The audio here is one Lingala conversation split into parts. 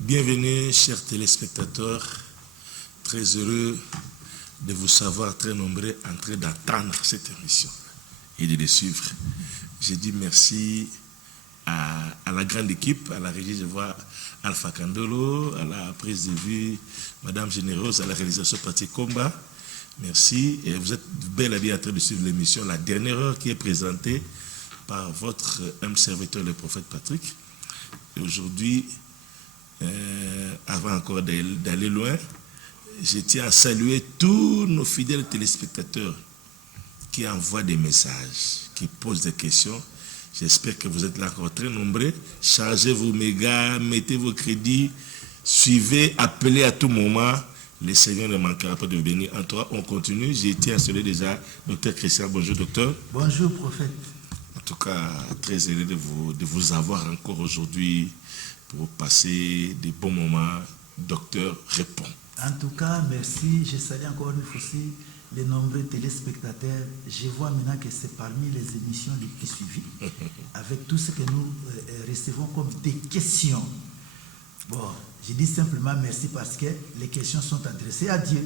Bienvenue, chers téléspectateurs. Très heureux de vous savoir très nombreux en train d'attendre cette émission et de les suivre. Je dis merci à la grande équipe, à la régie, je vois Alpha Kandolo, à la prise de vue, Madame Généreuse, à la réalisation Patrick Komba. Merci. Et vous êtes bel et bien en train de suivre l'émission, la dernière heure qui est présentée par votre humble serviteur, le prophète Patrick. Et aujourd'hui, avant encore d'aller loin, je tiens à saluer tous nos fidèles téléspectateurs qui envoient des messages, qui posent des questions. J'espère que vous êtes là encore très nombreux. Chargez vos mégas, mettez vos crédits, suivez, appelez à tout moment. Le Seigneur ne manquera pas de venir. En toi, on continue. J'ai été à saluer déjà Docteur Christian. Bonjour, docteur. Bonjour, prophète. En tout cas, très heureux de vous avoir encore aujourd'hui pour passer des bons moments. Docteur répond. En tout cas, merci. Je salue encore une fois aussi les nombreux téléspectateurs. Je vois maintenant que c'est parmi les émissions les plus suivies, avec tout ce que nous recevons comme des questions. Bon, je dis simplement merci parce que les questions sont adressées à Dieu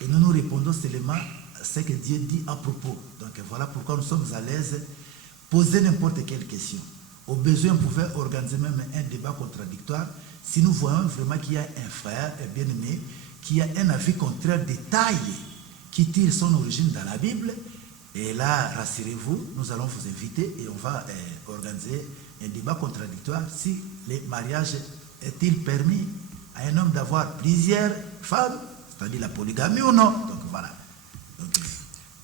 et nous nous répondons seulement à ce que Dieu dit à propos. Donc voilà pourquoi nous sommes à l'aise. Poser n'importe quelle question. Au besoin, on pouvait organiser même un débat contradictoire si nous voyons vraiment qu'il y a un frère, un bien-aimé, qui a un avis contraire détaillé, qui tire son origine dans la Bible. Et là, rassurez-vous, nous allons vous inviter et on va organiser un débat contradictoire si les mariages est-il permis à un homme d'avoir plusieurs femmes, c'est-à-dire la polygamie ou non. Donc voilà.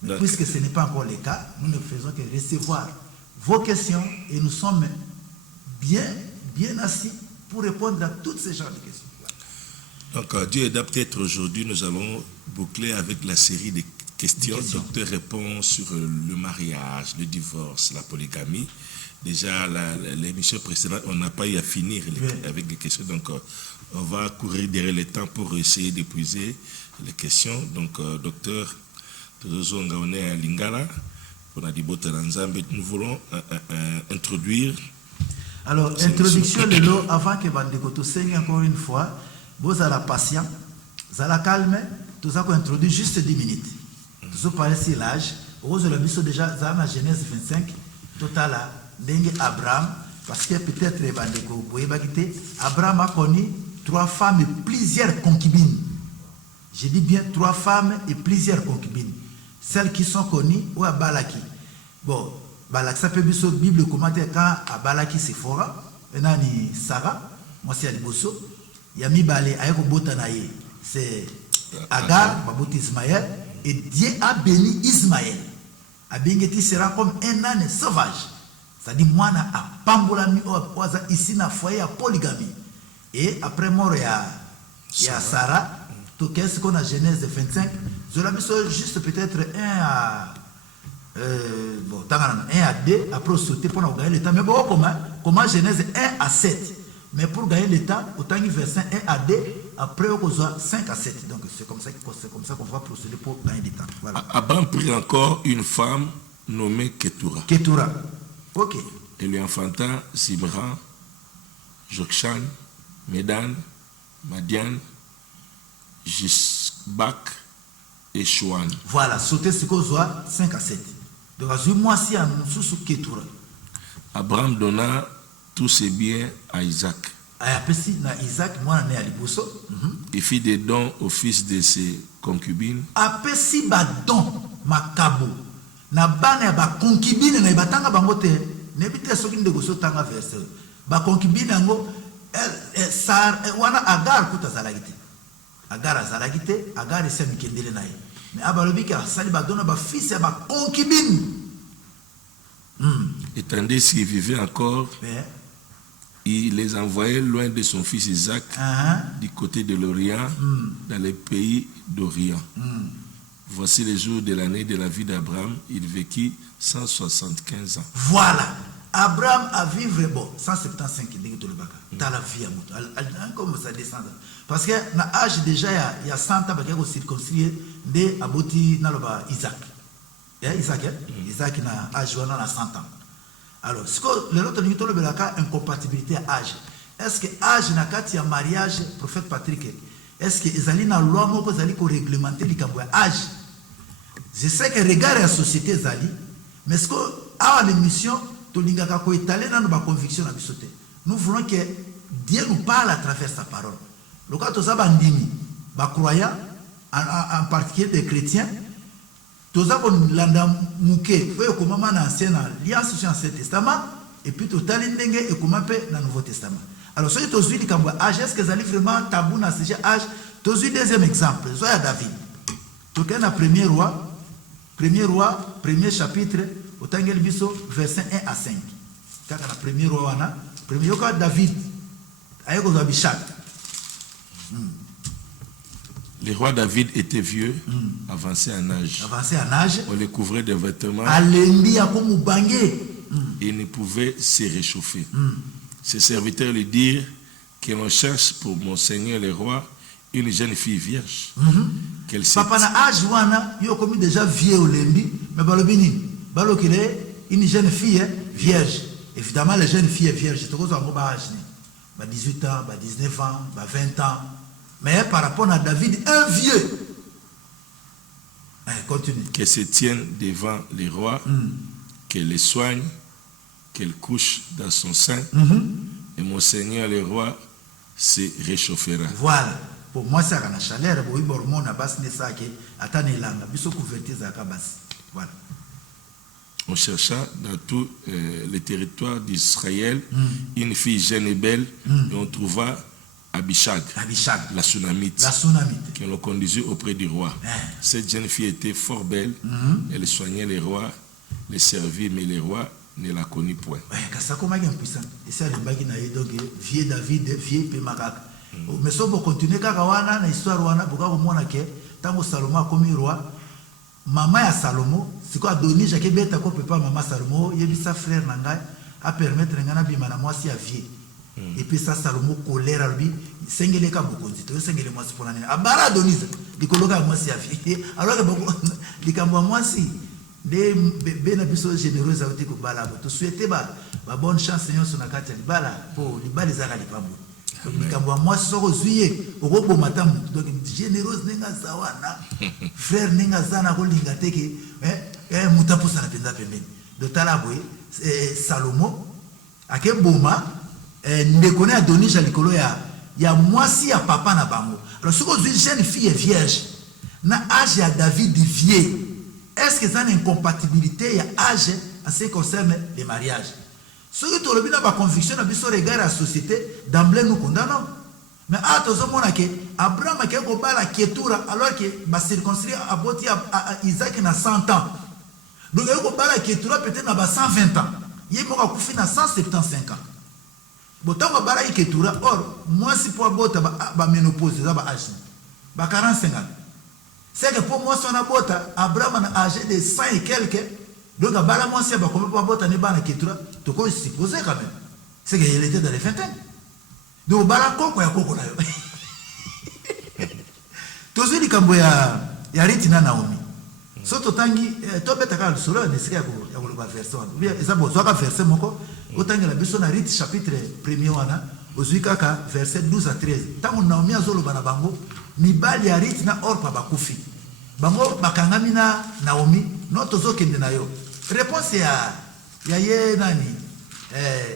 Donc, puisque ce n'est pas encore le cas, nous ne faisons que recevoir vos questions et nous sommes bien assis pour répondre à toutes ces genres de questions. Donc Dieu aide peut-être aujourd'hui, nous allons boucler avec la série de questions. Docteur répond sur le mariage, le divorce, la polygamie. Déjà, l'émission précédente, on n'a pas eu à finir avec les questions. Donc, on va courir derrière le temps pour essayer d'épuiser les questions. Donc, docteur, on est à Lingala. Nous voulons introduire. Alors, introduction de l'eau avant que Bandekoto saigne encore une fois. Vous avez la patience, vous avez la calme. Tout ça qu'on introduit juste 10 minutes. Tout ça paraît si l'âge. Vous avez déjà dans la Genèse 25, total. Abraham, parce que peut-être Abraham a connu 3 femmes et plusieurs concubines. Je dis bien 3 femmes et plusieurs concubines. Celles qui sont connues ou à Balaki. Bon, Balaki, ça peut être la Bible commentaire quand à Balaki c'est fora. Et là, Sarah, moi c'est Aliboso. Il y a mis Balé, c'est Agar, Babouti Ismaël. Et Dieu a béni Ismaël. Abingeti sera comme un âne sauvage. C'est-à-dire, moi, ici, na foyer à polygamie. Et après mort, il y a Sarah, tout ce qu'on a Genèse 25. Je l'ai mis juste peut-être 1 à 2, après sauter pour gagner le temps. Mais bon, comment Genèse 1 à 7. Mais pour gagner le temps, autant qu'il verset 1 à 2, après on a 5 à 7. Donc c'est comme ça qu'on va procéder pour gagner le temps. Voilà. Abraham prit encore une femme nommée Ketura. Ketura. Ok. Et lui enfanta Zimran, Jokshan, Medan, Madian, Jisbak et Chouan. Voilà, sauter ce qu'on voit 5 à 7. Donc, à moi, si à nous sous Ketura. Abraham donna tous ses biens à Isaac. Isaac, moi, je suis à Liboso. Il fit des dons au fils de ses concubines. Apesi ba don makabo. Na bana ba concubine na batanga bangote. Nebite soki ndeko so tanga verset. Ba concubine ngo sar wana Agar kuta zalagite. Agar zalagite, Agar ese mikendele naye. mais abalobi ka sali ba dona ba fils ya ba concubine. Et tandis qu'il vivait encore, il les envoyait loin de son fils Isaac, du côté de l'Orient, dans les pays d'Orient. Voici les jours de l'année de la vie d'Abraham. Il vécut 175 ans. Voilà. Abraham a vécu 175 ans. Dans la vie, comme ça descend. Parce que dans l'âge déjà, il y a 100 ans, il y a circoncis de abouti dans Isaac. Isaac n'a âge 100 ans. Alors, ce que l'autre dit, il y a incompatibilité à âge. Est-ce que l'âge n'a pas de mariage, prophète Patrick? Est-ce que les alliés dans la loi pour réglementer l'âge? Je sais que regarde la société zali, mais ce que à l'émission, nous voulons que Dieu nous parle à travers sa parole. Le cas de Zabandimi, croyants, en particulier des chrétiens, tous avons l'anda mouké, comment on a ancien alliance sur l'Ancien Testament, et puis tout à l'indenge et comment on peut dans le Nouveau Testament. Alors, ce que tu as dit, est-ce que vous allez vraiment tabou dans ce âge? Tu as dit deuxième exemple, c'est David. Tu as le premier roi, premier chapitre, au Tangel Bisso, verset 1 à 5. Quand le premier roi, premier roi David, avec Abishag. Le roi David était vieux, avancé en âge. Avancé en âge. On le couvrait de vêtements. Il ne pouvait se réchauffer. Ses serviteurs lui dirent que l'on cherche pour mon seigneur le roi une jeune fille vierge. Papa na âge wana yo comme déjà vieux au lembi mais balobini balokile une jeune fille vierge. Évidemment les jeunes filles vierges to ko zo ba âge ni 18 ans, 19 ans, 20 ans. Mais par rapport à David un vieux. Continue. Qu'elle se tienne devant les rois, qu'elle les soigne, qu'elle couche dans son sein, et mon Seigneur le roi se réchauffera. Voilà. Pour moi, ça a la chaleur. Voilà. On chercha dans tout le territoire d'Israël une fille jeune et belle, et on trouva Abishag, la Sunamite, qui l'ont conduit auprès du roi. Cette jeune fille était fort belle, elle soignait les rois, les servit, mais les rois ne la connut point. Vieux David, vieux Pémagak. Mais si on continue à l'histoire, tant que Salomon a commis roi, maman à Salomon, c'est quoi donner Jacques Beta ko papa maman Salomon, il y a frère Nangai à permettre ngana bimana moi si à vie. Et puis ça Salomon colère à lui, sengele ka bokonzi, to sengele moi si pour l'année. Abara donise, di koloka moi si à vie. Alors que di kambo moi si de bena biso généreuse a été ko bala, to souhaiter ba bonne chance Seigneur sur la carte li bala pour li bala za li pambo. Moi soko zuye oko matam donc généreuse nenga zawana frère nenga zana ko linga teke mutapo sana penza pembeni de talaboy Salomon ake boma ndekone a donné jalikolo ya mwasi ya papa na bango. Alors soko zuye jeune fille vierge na âge ya David vieux, est-ce que ça a une incompatibilité ya âge en ce qui concerne les mariages? Ce que tu as vu dans la conviction, dans regard à la société, d'emblée nous condamnons. Mais à tout ce moment, Abraham a quelque part la Kétoura, alors que va circonstruire à Isaac à 100 ans. Donc il y a la Kétoura peut-être à 120 ans. Il y a à 175 ans. Botan va la Kétoura, or, moi si pour abota ba ménopause, ça va âge. Ba 45 ans. C'est que pour moi, son abota, Abraham a âgé de 100 et quelques. Donc, à Bala, si on peut pas boire un ban qui tu peux supposer quand même. C'est qu'il était dans les vingtaines. Donc, Bala, quoi, ya koko na yo. Tozu di kambo ya Ritina Naomi. So totangi, to beta ka solo de sika ya ko ba verset. Bien, ezabo zo ka verset moko, otangi la biso na Rite chapitre 1er wana, ozui kaka verset 12 à 13. Tango Naomi azolo bana bango, mibali ya Ritina orpa bakufi. Bango bakangami na Naomi, no tozo kende na yo. Réponse ya ye nani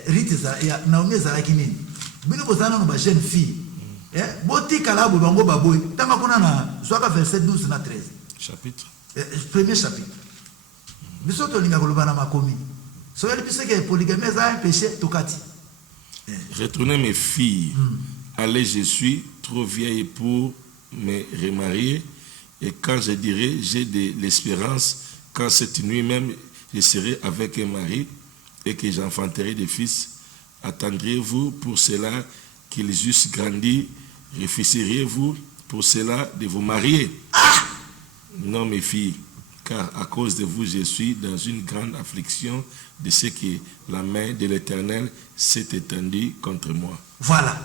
Rite ya Naomi ezalaki nini bino bozana no ba jeune fille boti kala bo bango baboy tanga kuna na zwaka verset 12 na 13 chapitre premier chapitre biso to linga koloba na makomi so yali biso ke polygamie est un péché tokati. Retournez mes filles, allez, je suis trop vieille pour me remarier Et quand je dirai, j'ai de l'espérance, quand cette nuit même, je serai avec un mari et que j'enfanterai des fils, attendriez-vous pour cela qu'ils eussent grandi? Refuseriez-vous pour cela de vous marier? Non, mes filles, car à cause de vous, je suis dans une grande affliction de ce que la main de l'Éternel s'est étendue contre moi. Voilà.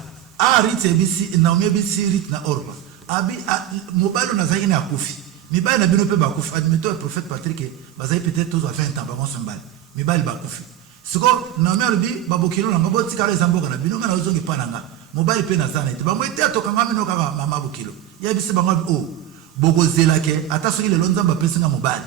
Mobile na zaki na kufi. Mibali na bino pe ba kufi. Admettons le prophète Patrick bazai peut-être tous à 20 ans ba kon sombal. Mibali ba kufi. Siko na me lobi ba bokilo na ngabo tika les amboka na bino na uzongi pa nanga. Mobile pe na zana ite. Ba mo ite atoka ngami no kaka mama bokilo. Ya bisi ba ngabi o. Boko zela ke ata soki le lonzamba pesi nga mobile.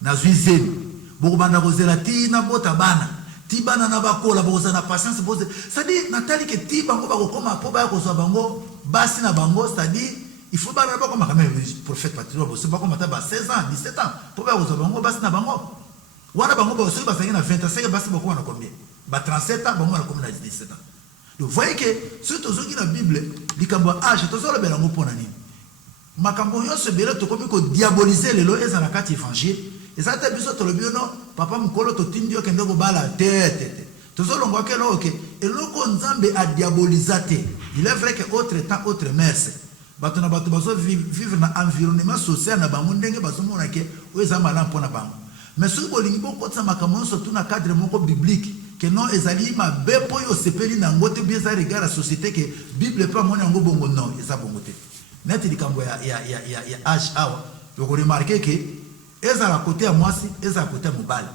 Na zuizeli. Boko banda ko zela ti na bota bana. Ti bana na bakola boko za na patience bose. C'est-à-dire natali ke ti bango ba ko koma po ba ko so bango basi na bango, c'est-à-dire il faut pas comme le prophète Patrick, c'est pas comme 16 ans, 17 ans. Pour pas vous avoir basi na bango. Wana bango ba aussi ba faire na 25 basi beaucoup na combien? Ba 37 ans bango na combien na 17 ans. Donc voyez que surtout ceux qui dans la Bible, likambo âge to zo le belango pona nini. Makambo yo se bela to komi ko diaboliser les lois za na kati évangile. Et ça te biso to le bio non, papa mukolo to tindio kende ko bala tete. To zo longo ke lo ke et loko nzambe a diabolisate. Il est vrai que autre temps autre merci. Bato na bato bazo vivre dans environnement social na bango ndenge bazo mona ke oza malam pona bango. Mais ce que lingi boko tsa makamon surtout na cadre moko biblique que non ezali ma bepo yo sepeli na ngote bien ça regarde la société que Bible pas mona ngo bongo non eza bongo te. Net likambo ya âge awa yo ko remarquer que eza la côté à mwasi eza côté mobile.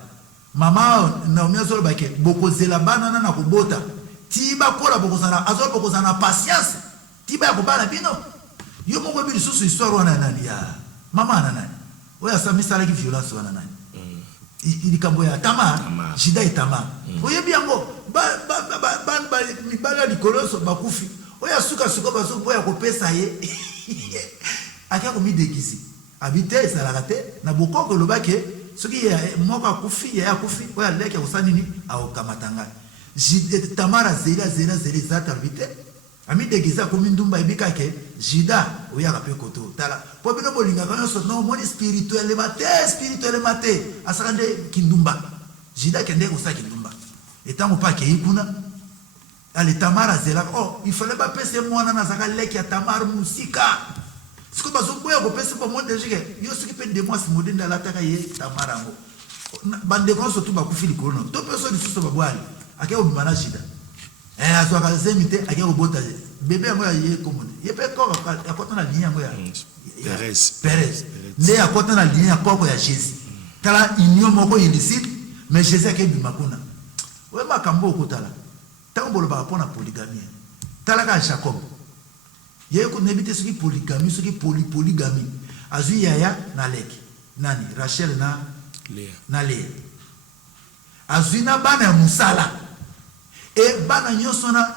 Mama na omiazo ba ke boko zela bana na ko bota. Tiba kola boko zana patience. Tiba ko bana bino. Yo moko bi susu histoire wana nani ya mama na nani oya sa misala ki violence wana nani ili kambo ya tama jida itama oye biango ba mi bala likoloso bakufi oya suka baso boya ko pesa ye akia ko mi déguisé habiter ça la raté na bokoko lobake soki ya moko akufi ya akufi oya leke usani ni au kamatanga jida tamara zela za habiter ami déguisé comme ndumba ebika ke jida oya rapé koto tala po bino bolinga kana so no moni spirituellement asakande kindumba jida kende ko sa kindumba etango pa ke ikuna ale tamara zela oh il fallait pas passer moi na saka leki ya tamar musika siko bazo boya ko pesa po monde jike yo siki pe de moi si modenda la taka ye tamara ngo bande ko so tu ba kufili ko no to personne so ba boali ake o bimana jida azo akazemite ake robota bébé ngo ye komone ye pe ko akota na linya ngo ya Perez ne akota na linya koko ya Jésus tala union moko illicite mais Jésus ake bimakuna we makambo okotala tango bolo ba pona polygamie tala ka Jacob ye ko nebite soki polygamie soki polygamie azu yaya na leki nani Rachel na Léa azu na bana ya musala et bana nyonso na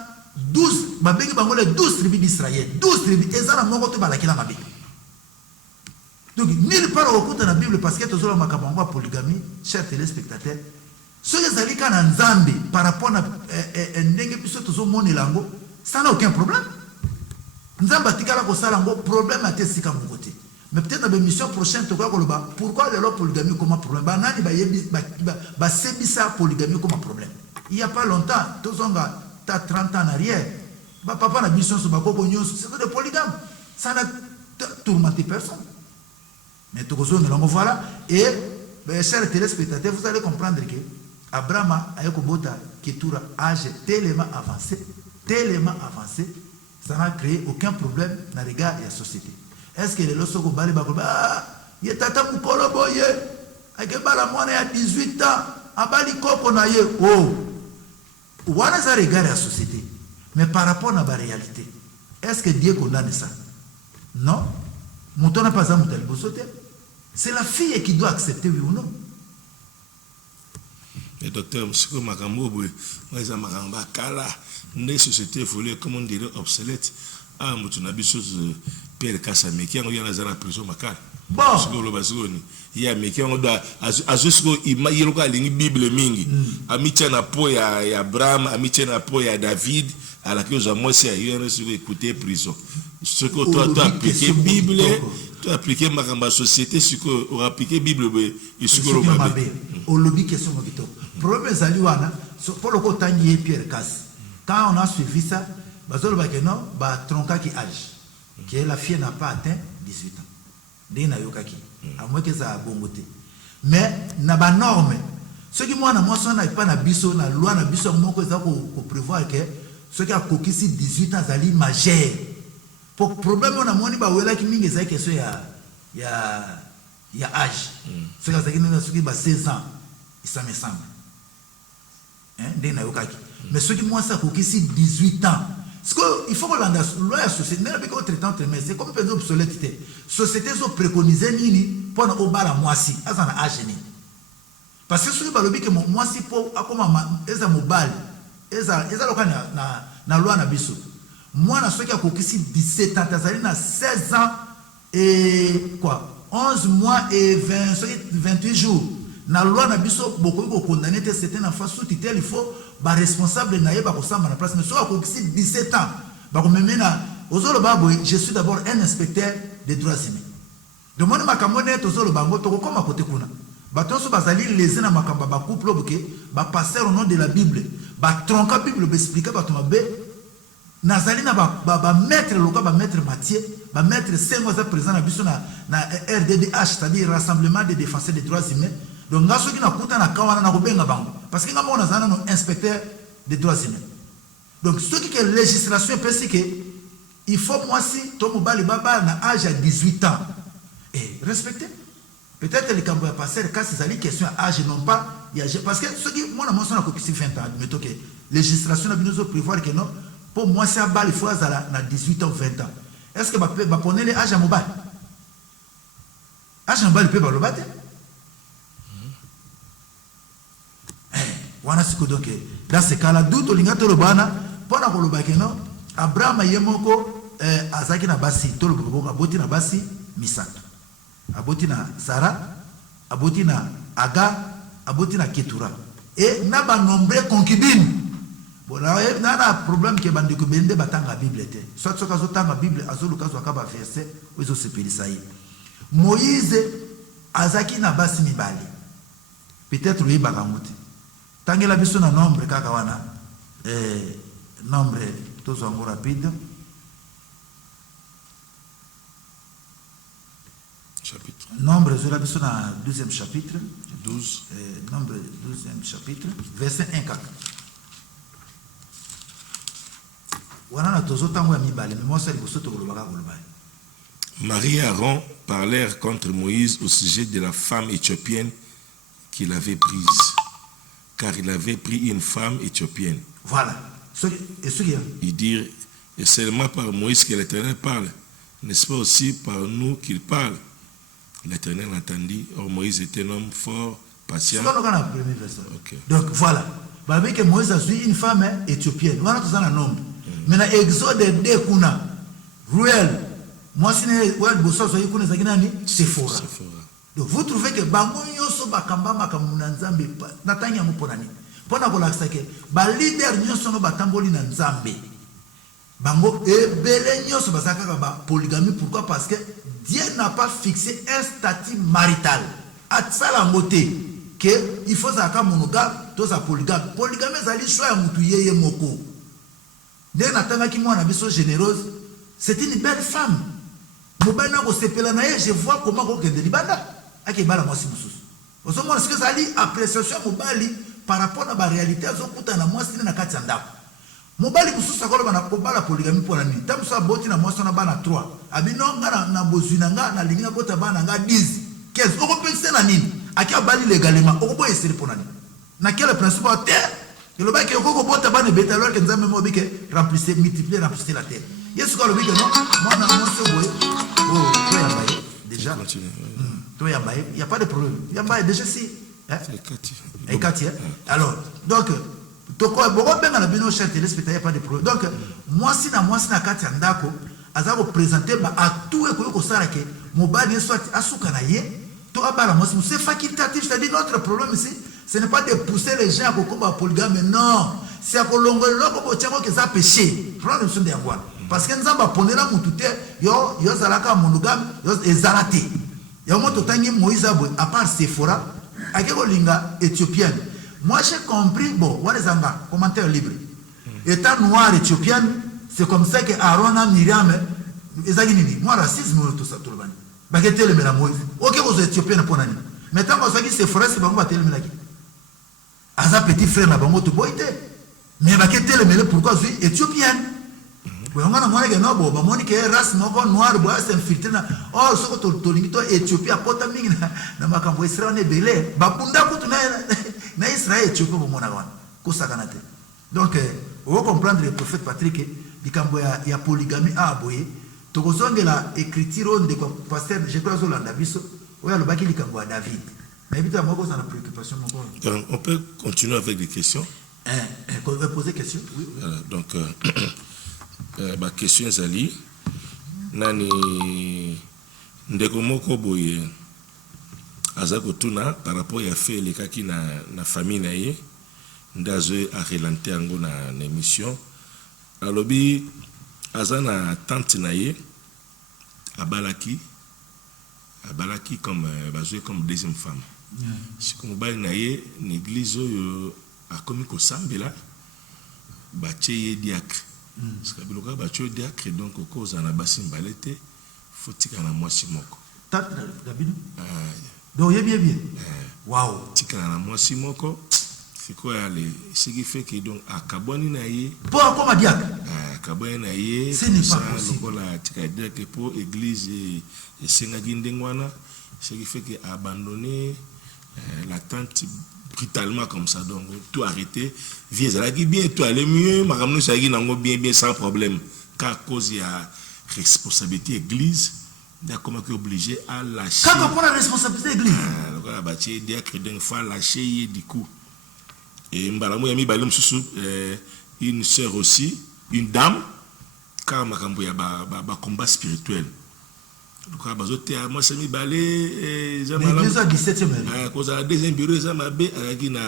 12 babengi bango les 12 tribus d'Israël 12 tribus ezala moko to balakila mabe. Donc nulle part au côté de la Bible parce que toujours la makambo polygamie chers téléspectateurs ceux qui ezali kana nzambe par rapport à ndenge biso tozo monelango ça n'a aucun problème. Nzamba tikala ko sala ngo problème à tesika mon côté. Mais peut-être dans l'émission prochaine to ko loba pourquoi la polygamie comme problème ba nani ba sebisa polygamie comme problème. Il y a pas longtemps tozonga ta 30 ans en arrière ba papa na mission so ba koko nyonso c'est de polygame ça n'a tourmenté personne. Mais tout ça nous voilà et chers téléspectateurs vous allez comprendre que Abraham a eu kobota ketura âge tellement avancé ça n'a créé aucun problème dans les gars et la société. Est-ce que les loso ko bali ba ko ba ye tata mukolo boye ake bala mwana ya 18 ans abali koko na ye oh wana ça regarde la société mais par rapport à la réalité est-ce que Dieu condamne ça? Non. Mouton n'a pas à mouton c'est la fille qui doit accepter oui ou non. Le docteur Moussiko Makambo moi ça Makamba kala les sociétés évoluent comme on dirait obsolète ah mouton na biso Pierre Kasame qui a la prison makala bon il y a mais qui on doit azusko imayiro ka lingi Bible mingi amitia na po ya Abraham amitia na po ya David à la cause moi c'est hier sur écouter prison ce que toi appliquer Bible Tu as appliqué ma société, ce qu'on a appliqué Bible et ce qu'on a appliqué. Au lobby question mobito. Problème zaliwana, pour le côté de Pierre Casse. Quand on a suivi ça, bazolo bakeno ba tronka qui âge, que la fille n'a pas atteint 18 ans. Dina yokaki. À moins que ça a bongoté. Mais na ba norme. Ce qui moi na moi son na pas na biso na loi na biso mo ko za ko prévoir que ceux qui a kokisi 18 ans zali majeur. Pour problème on a moni ba wela ki mingi za question ya âge. Ceux qui zaki na ceux qui ba 16 ans, ça me semble. Hein, dina yokaki. Mais ceux qui moi ça kokisi 18 ans. Parce que il faut que la loi la société mais avec autre temps mais c'est comme peut obsolète. Société so préconiser nini pour na obala mwasi azana âge ni. Parce que ceux qui balobi que mwasi pour akoma eza mobile eza lokana na loi na biso. Moi na ceux qui a kokisi 17 ans tazali na 16 ans et quoi 11 mois et 28 jours. Na loi na biso beaucoup ko condamner c'était na face sous tutelle il faut ba responsable na yeba ko samba na place mais soit ko 17 ans ba ko memena ozolo babo je suis d'abord un inspecteur des droits humains de mon makamone tozolo bango to ko koma côté kuna ba tonso bazali les na makamba ba couple boké ba passer au nom de la Bible ba tronka Bible ba expliquer ba tomabe nazali na ba maître loka ba maître Mathieu ba maître Sengo za présent na biso na RDDH c'est-à-dire Rassemblement des défenseurs des droits humains. Donc, nous avons parce que nous avons un inspecteur des droits humains. Donc, ce qui est la législation, c'est qu'il faut, moi, si ton mobile baba a âge à 18 ans, et respecter. Peut-être que les Cambodgiens passent, quand c'est une question d'âge, non pas. Parce que ce qui, moi, je suis 20 ans, mais la législation nous prévoit que non, pour moi, c'est un bal, il faut à 18 ans, 20 ans. Est-ce que je peux prendre l'âge à mobile? L'âge à mobile, il peut le battre. Donc, dans ce cas-là, d'où tu l'as dit, pendant que le Abraham yemoko azaki na basi to le aboti na basi Misaka, aboti na Sarah, aboti na Aga, aboti na Ketura et na ba nombreux concubines. Bon là na problème que bande ko bende batanga Bible était soit soka zotanga Bible azoluka zo akaba verset ozo sepelisa yi Moïse azaki na basi mibali peut-être lui bagamuti. Tangela biso na nombre kaka wana nombre tozango rapide chapitre nombre zula biso na 12e chapitre 12 nombre 12e chapitre verset 1 kaka wana na tozotango ya mibale mais moi ça liboso tolobaka kolobaka. Marie et Aaron parlèrent contre Moïse au sujet de la femme éthiopienne qu'il avait prise. Car il avait pris une femme éthiopienne. Voilà. Ils dirent, et seulement par Moïse que l'Éternel parle. N'est-ce pas aussi par nous qu'il parle? L'Éternel entendit. Or Moïse était un homme fort, patient. Okay. Donc voilà. Parce que Moïse a suivi une femme éthiopienne. Voilà tout ça dans le nombre. Mais dans l'Exode 2, kuna, Ruel, moi si c'est fort. Donc vous trouvez que bango nyoso bakamba makamuna nzambe natanya muponani pona ko lakisa ke ba leader nyoso no batamboli na nzambe bango ebele nyoso basaka ba polygamie. Pourquoi? Parce que Dieu n'a pas fixé un statut marital à sala ngote que il faut zaka monogame to za polygame. Polygamie zali choix ya mutu yeye moko de natanga ki mwana biso généreuse. C'est une belle femme mobana ko sepela na ye. Je vois comment ko kende libanda akebala mwasi mususu osomona ce que ça dit appréciation mobali par rapport à la réalité azokuta na mwasi na kati ya ndako mobali mususu akoloba na kobala polygamie pour la nuit tamu sa boti na mwasi na bana 3 abinonga na bozwina nga na linga bota bana nga 10 15 okopekisa na nini akia bali légalement okoboye esiri pour nani na quel principe à terre le bac est okoko bota bana beta alors que nzambe mo bike remplissez multiplier remplissez la terre yesu ko lobike non moi na mwasi boye oh toi ya baye déjà il n'y a pas de problème. Il y a déjà si. Et Katia. Alors, donc, il n'y a pas de problème. Donc, moi, si na Katia Ndako, aza présenter à tout et que ça que mobile soit asukanaye, to abala moi c'est facultatif, c'est-à-dire notre problème ici, ce n'est pas de pousser les gens à combattre polygame, non, c'est à kolongo loko botiamo que ça péché. Prendre le son de avoir. parce que nzamba pondela mutu te yo zalaka monogame yo ezalate yo moto tangi Moïse aboy à part Sephora akeko linga éthiopienne. Moi j'ai compris bon walizanga commentaire libre étant noir éthiopienne c'est comme ça que Aaron a Myriam ezaki nini moi racisme tout ça tout le bani baketele mena Moïse OK aux éthiopienne pour nani maintenant parce que Sephora c'est bango batele mena ki aza petit frère na bango to boite mais baketele mena pourquoi suis éthiopienne. On a montré que non, bon, on que race noire, bois, c'est infiltré na. Oh, ce que tu limito Éthiopie à porta ming na makambo Israël ne belé. Babunda kutu na Israël Éthiopie pour mon awan. Kosa kanate. Donc, on va comprendre le prophète Patrick. Bikambo ya polygamie à aboyer. Tokozonge la écriture de pasteur, je crois sur l'andabiso. Ouais, le baki likambo à David. Mais vite à moi, ça na préoccupation mon corps. On peut continuer avec des questions. On peut poser des questions. Oui. Voilà, donc. Ma question ezali nani ndeko moko boye aza kotuna par rapport ya fait elekaki na famille na ye ndazo a relanté yango na émission alobi aza na tante na ye abalaki comme bazwe comme deuxième femme siko mobali na ye na église oyo akomi kosambela batie ye diacre. Parce que le gars battu diacre donc au cause en abassin balete faut tika na mwasi moko. Tante Gabino. Donc bien. Waouh. Tika na mwasi moko. C'est quoi aller ce qui fait que donc à Kaboni na ye. Pour comme diacre. Kaboni na ye. Ce n'est pas possible. La tika diacre pour église et senga gindengwana ce qui fait que abandonné la tante brutalement comme ça, donc tout arrêté, viens à la bien, tout allait mieux, ma ramené ça bien sans problème, car à cause il y a responsabilité église, il y a comment obligé à lâcher. Quand on prend la responsabilité église, donc la bâtie diacre d'une fois lâcher du coup. Et mbalamou yami balum sous une sœur aussi, une dame, car ma cambo y a combat spirituel. Donc, moi, c'est mis balé. L'église à 17e. Cause à deuxième bureau, ça m'a bien. Na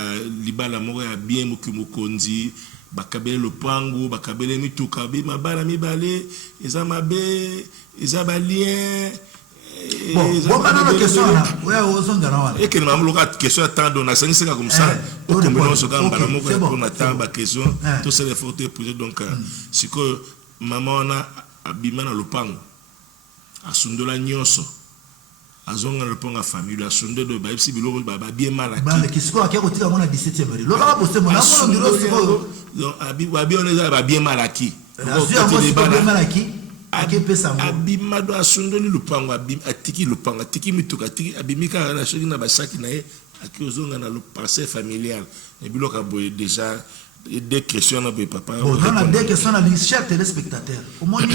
libala moko ya bien mukimukonzi. Bakabele le pango, bakabele mitukabi, ma bala mi balé. Ils m'a bien. Ils ont balien. Bon, maintenant la question là. Ouais, aux ondes là. Et que nous avons question attendre. On a 5 secondes comme ça. Au combien ce gars bala moko ya pour attendre la question. Tout ça les faut te poser donc. C'est que maman na abimana le pango. Asundola nyonso azonga le ponga famille asunde de ba ipsi biloko ba bien malaki ba le kisiko akako tika mona 17e bari lo ba bosse mona mona ndiro siko donc abi on est ba bien malaki bien malaki ake pesa mo abima do asundoli lupango abim atiki lupango atiki mituka atiki abimika na shoki na basaki na ye aki ozonga na le passé familial et biloko boye déjà des questions na papa bon dans la deux questions na chers téléspectateurs au moins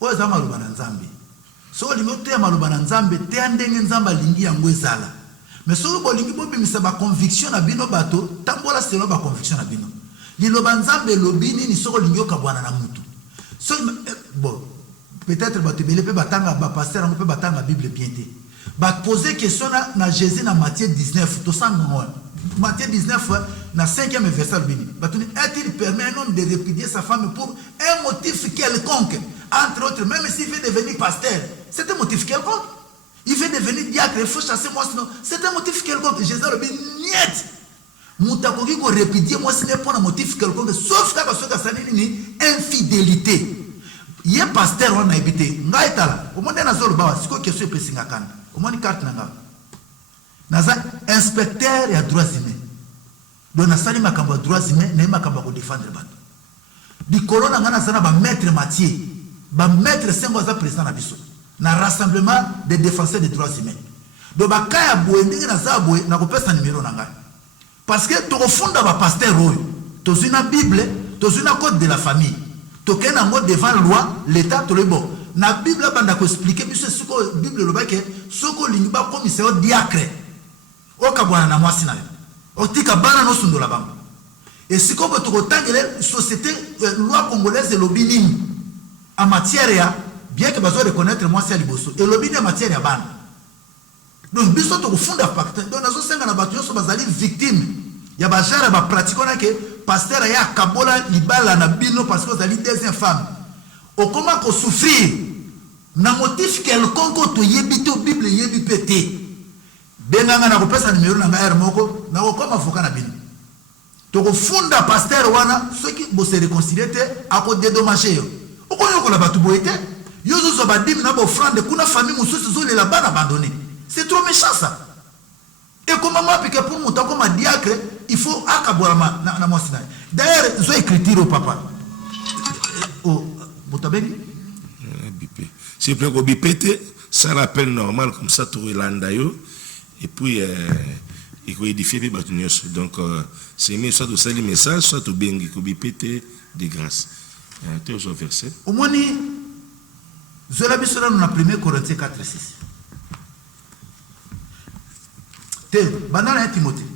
oza maloba na nzambe so lingo te maloba na nzambe te ndenge nzamba lingi yango ezala mais so bolingi bobimisa ba conviction na bino bato tambola selon ba conviction na bino liloba nzambe lobini ni soko lingi okabwana na mutu so bon peut-être bato bele pe batanga ba pasteur ngo pe batanga bible bien te ba poser question na Jésus na Matthieu 19 to sango Matthieu 19 na 5e verset bini batuni est-il permis un homme de répudier sa femme pour un motif quelconque entre autres même s'il veut devenir pasteur c'est un motif quelconque il veut devenir diacre il faut chasser moi sinon c'est un motif quelconque Jésus le dit niet mutakoki ko répudier moi ce n'est pas un motif quelconque sauf quand soka sanini ni infidélité yé pasteur on a habité ngaitala au monde na zolo ba siko question pesinga kan au monde carte nanga naza inspecteur ya droits humains donc nasali makambo droits humains na makambo ko défendre bato di corona ngana sana ba maître Mathieu ba maître sengo za président na biso na rassemblement des défenseurs des droits humains donc ba kaya boendingi na za boye na ko pesa numéro na ngai parce que to funda ba pasteur oyo to zina bible to zina code de la famille to kena ngo devant loi l'état to le bon na bible banda ko expliquer biso siko bible lo ba ke soko lingi ba commissaire diacre okabwana na mwasi na yo otika bana no sundola bango et siko boto ko tangele société loi congolaise lobini en matière ya bien que bazo reconnaître mwasi ya liboso et lobini en matière ya bana donc biso to ko funda pacte donc nazo senga na bato yoso bazali victime ya ba jara ba pratique na ke pasteur ya kabola libala na bino parce que zali deuxième femme okoma ko souffrir na motif quelconque to yebito Bible yebi pété benganga na kopesa numéro na ngai moko na okoma avocat na bino to ko funda pasteur wana ceux qui bo se réconcilier te ako dédommager yo okoyo ko la batu boete yo zo ba dim na bo offrande kuna famille mususu zo le la bana abandonné c'est trop méchant ça et comment moi pique pour mon temps comme diacre il faut akabora na mosina d'ailleurs zo écriture au papa au botabeli bipé c'est plus que bipété ça rappelle normal comme ça tout landayo et puis il faut édifier les bâtiments donc c'est mieux soit de saluer message soit de bengi ko bipété de grâce tu as verset au moins ni zola bisona na 1 Corinthiens 4:6 te banana Timothée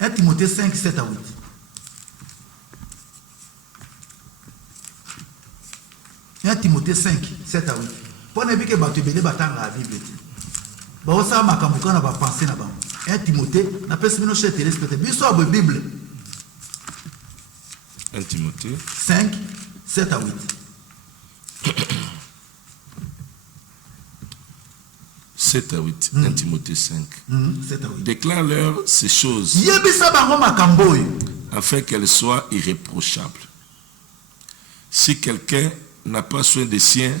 1 Timothée 5:7 à 8 1 Timothée 5:7 à 8 pour ne que batu belé batanga la Bible ba osa makambuka na ba penser na ba 1 Timothée na pesi bino chez téléspectateur biso abo Bible 1 Timothée 5:7 à 8 7 à 8 1 Timothée 5 7 à 8 déclare-leur ces choses yebisa bango makambo afin qu'elles soient irréprochables. Si quelqu'un n'a pas soin des siens,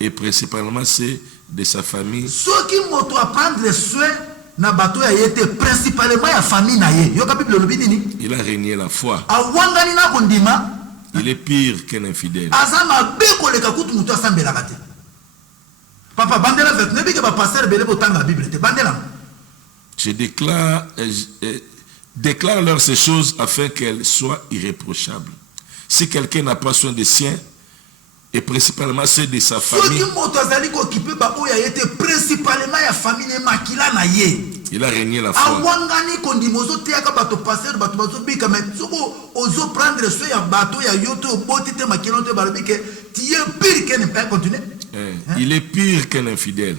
et principalement c'est de sa famille, ceux qui moto à prendre les soins na bato ya yete principalement ya famille na ye yo ka Bible lobi nini il a régné la foi. awangani na kondima Il est pire qu'un infidèle. azama beko le kakutu muto asambela kate papa bandela avec nebi ke ba pasteur bele botanga Bible te bandela Je déclare leur ces choses afin qu'elles soient irréprochables. Si quelqu'un n'a pas soin des siens, et principalement ceux de sa famille, il a régné la foi. Il est pire qu'un infidèle.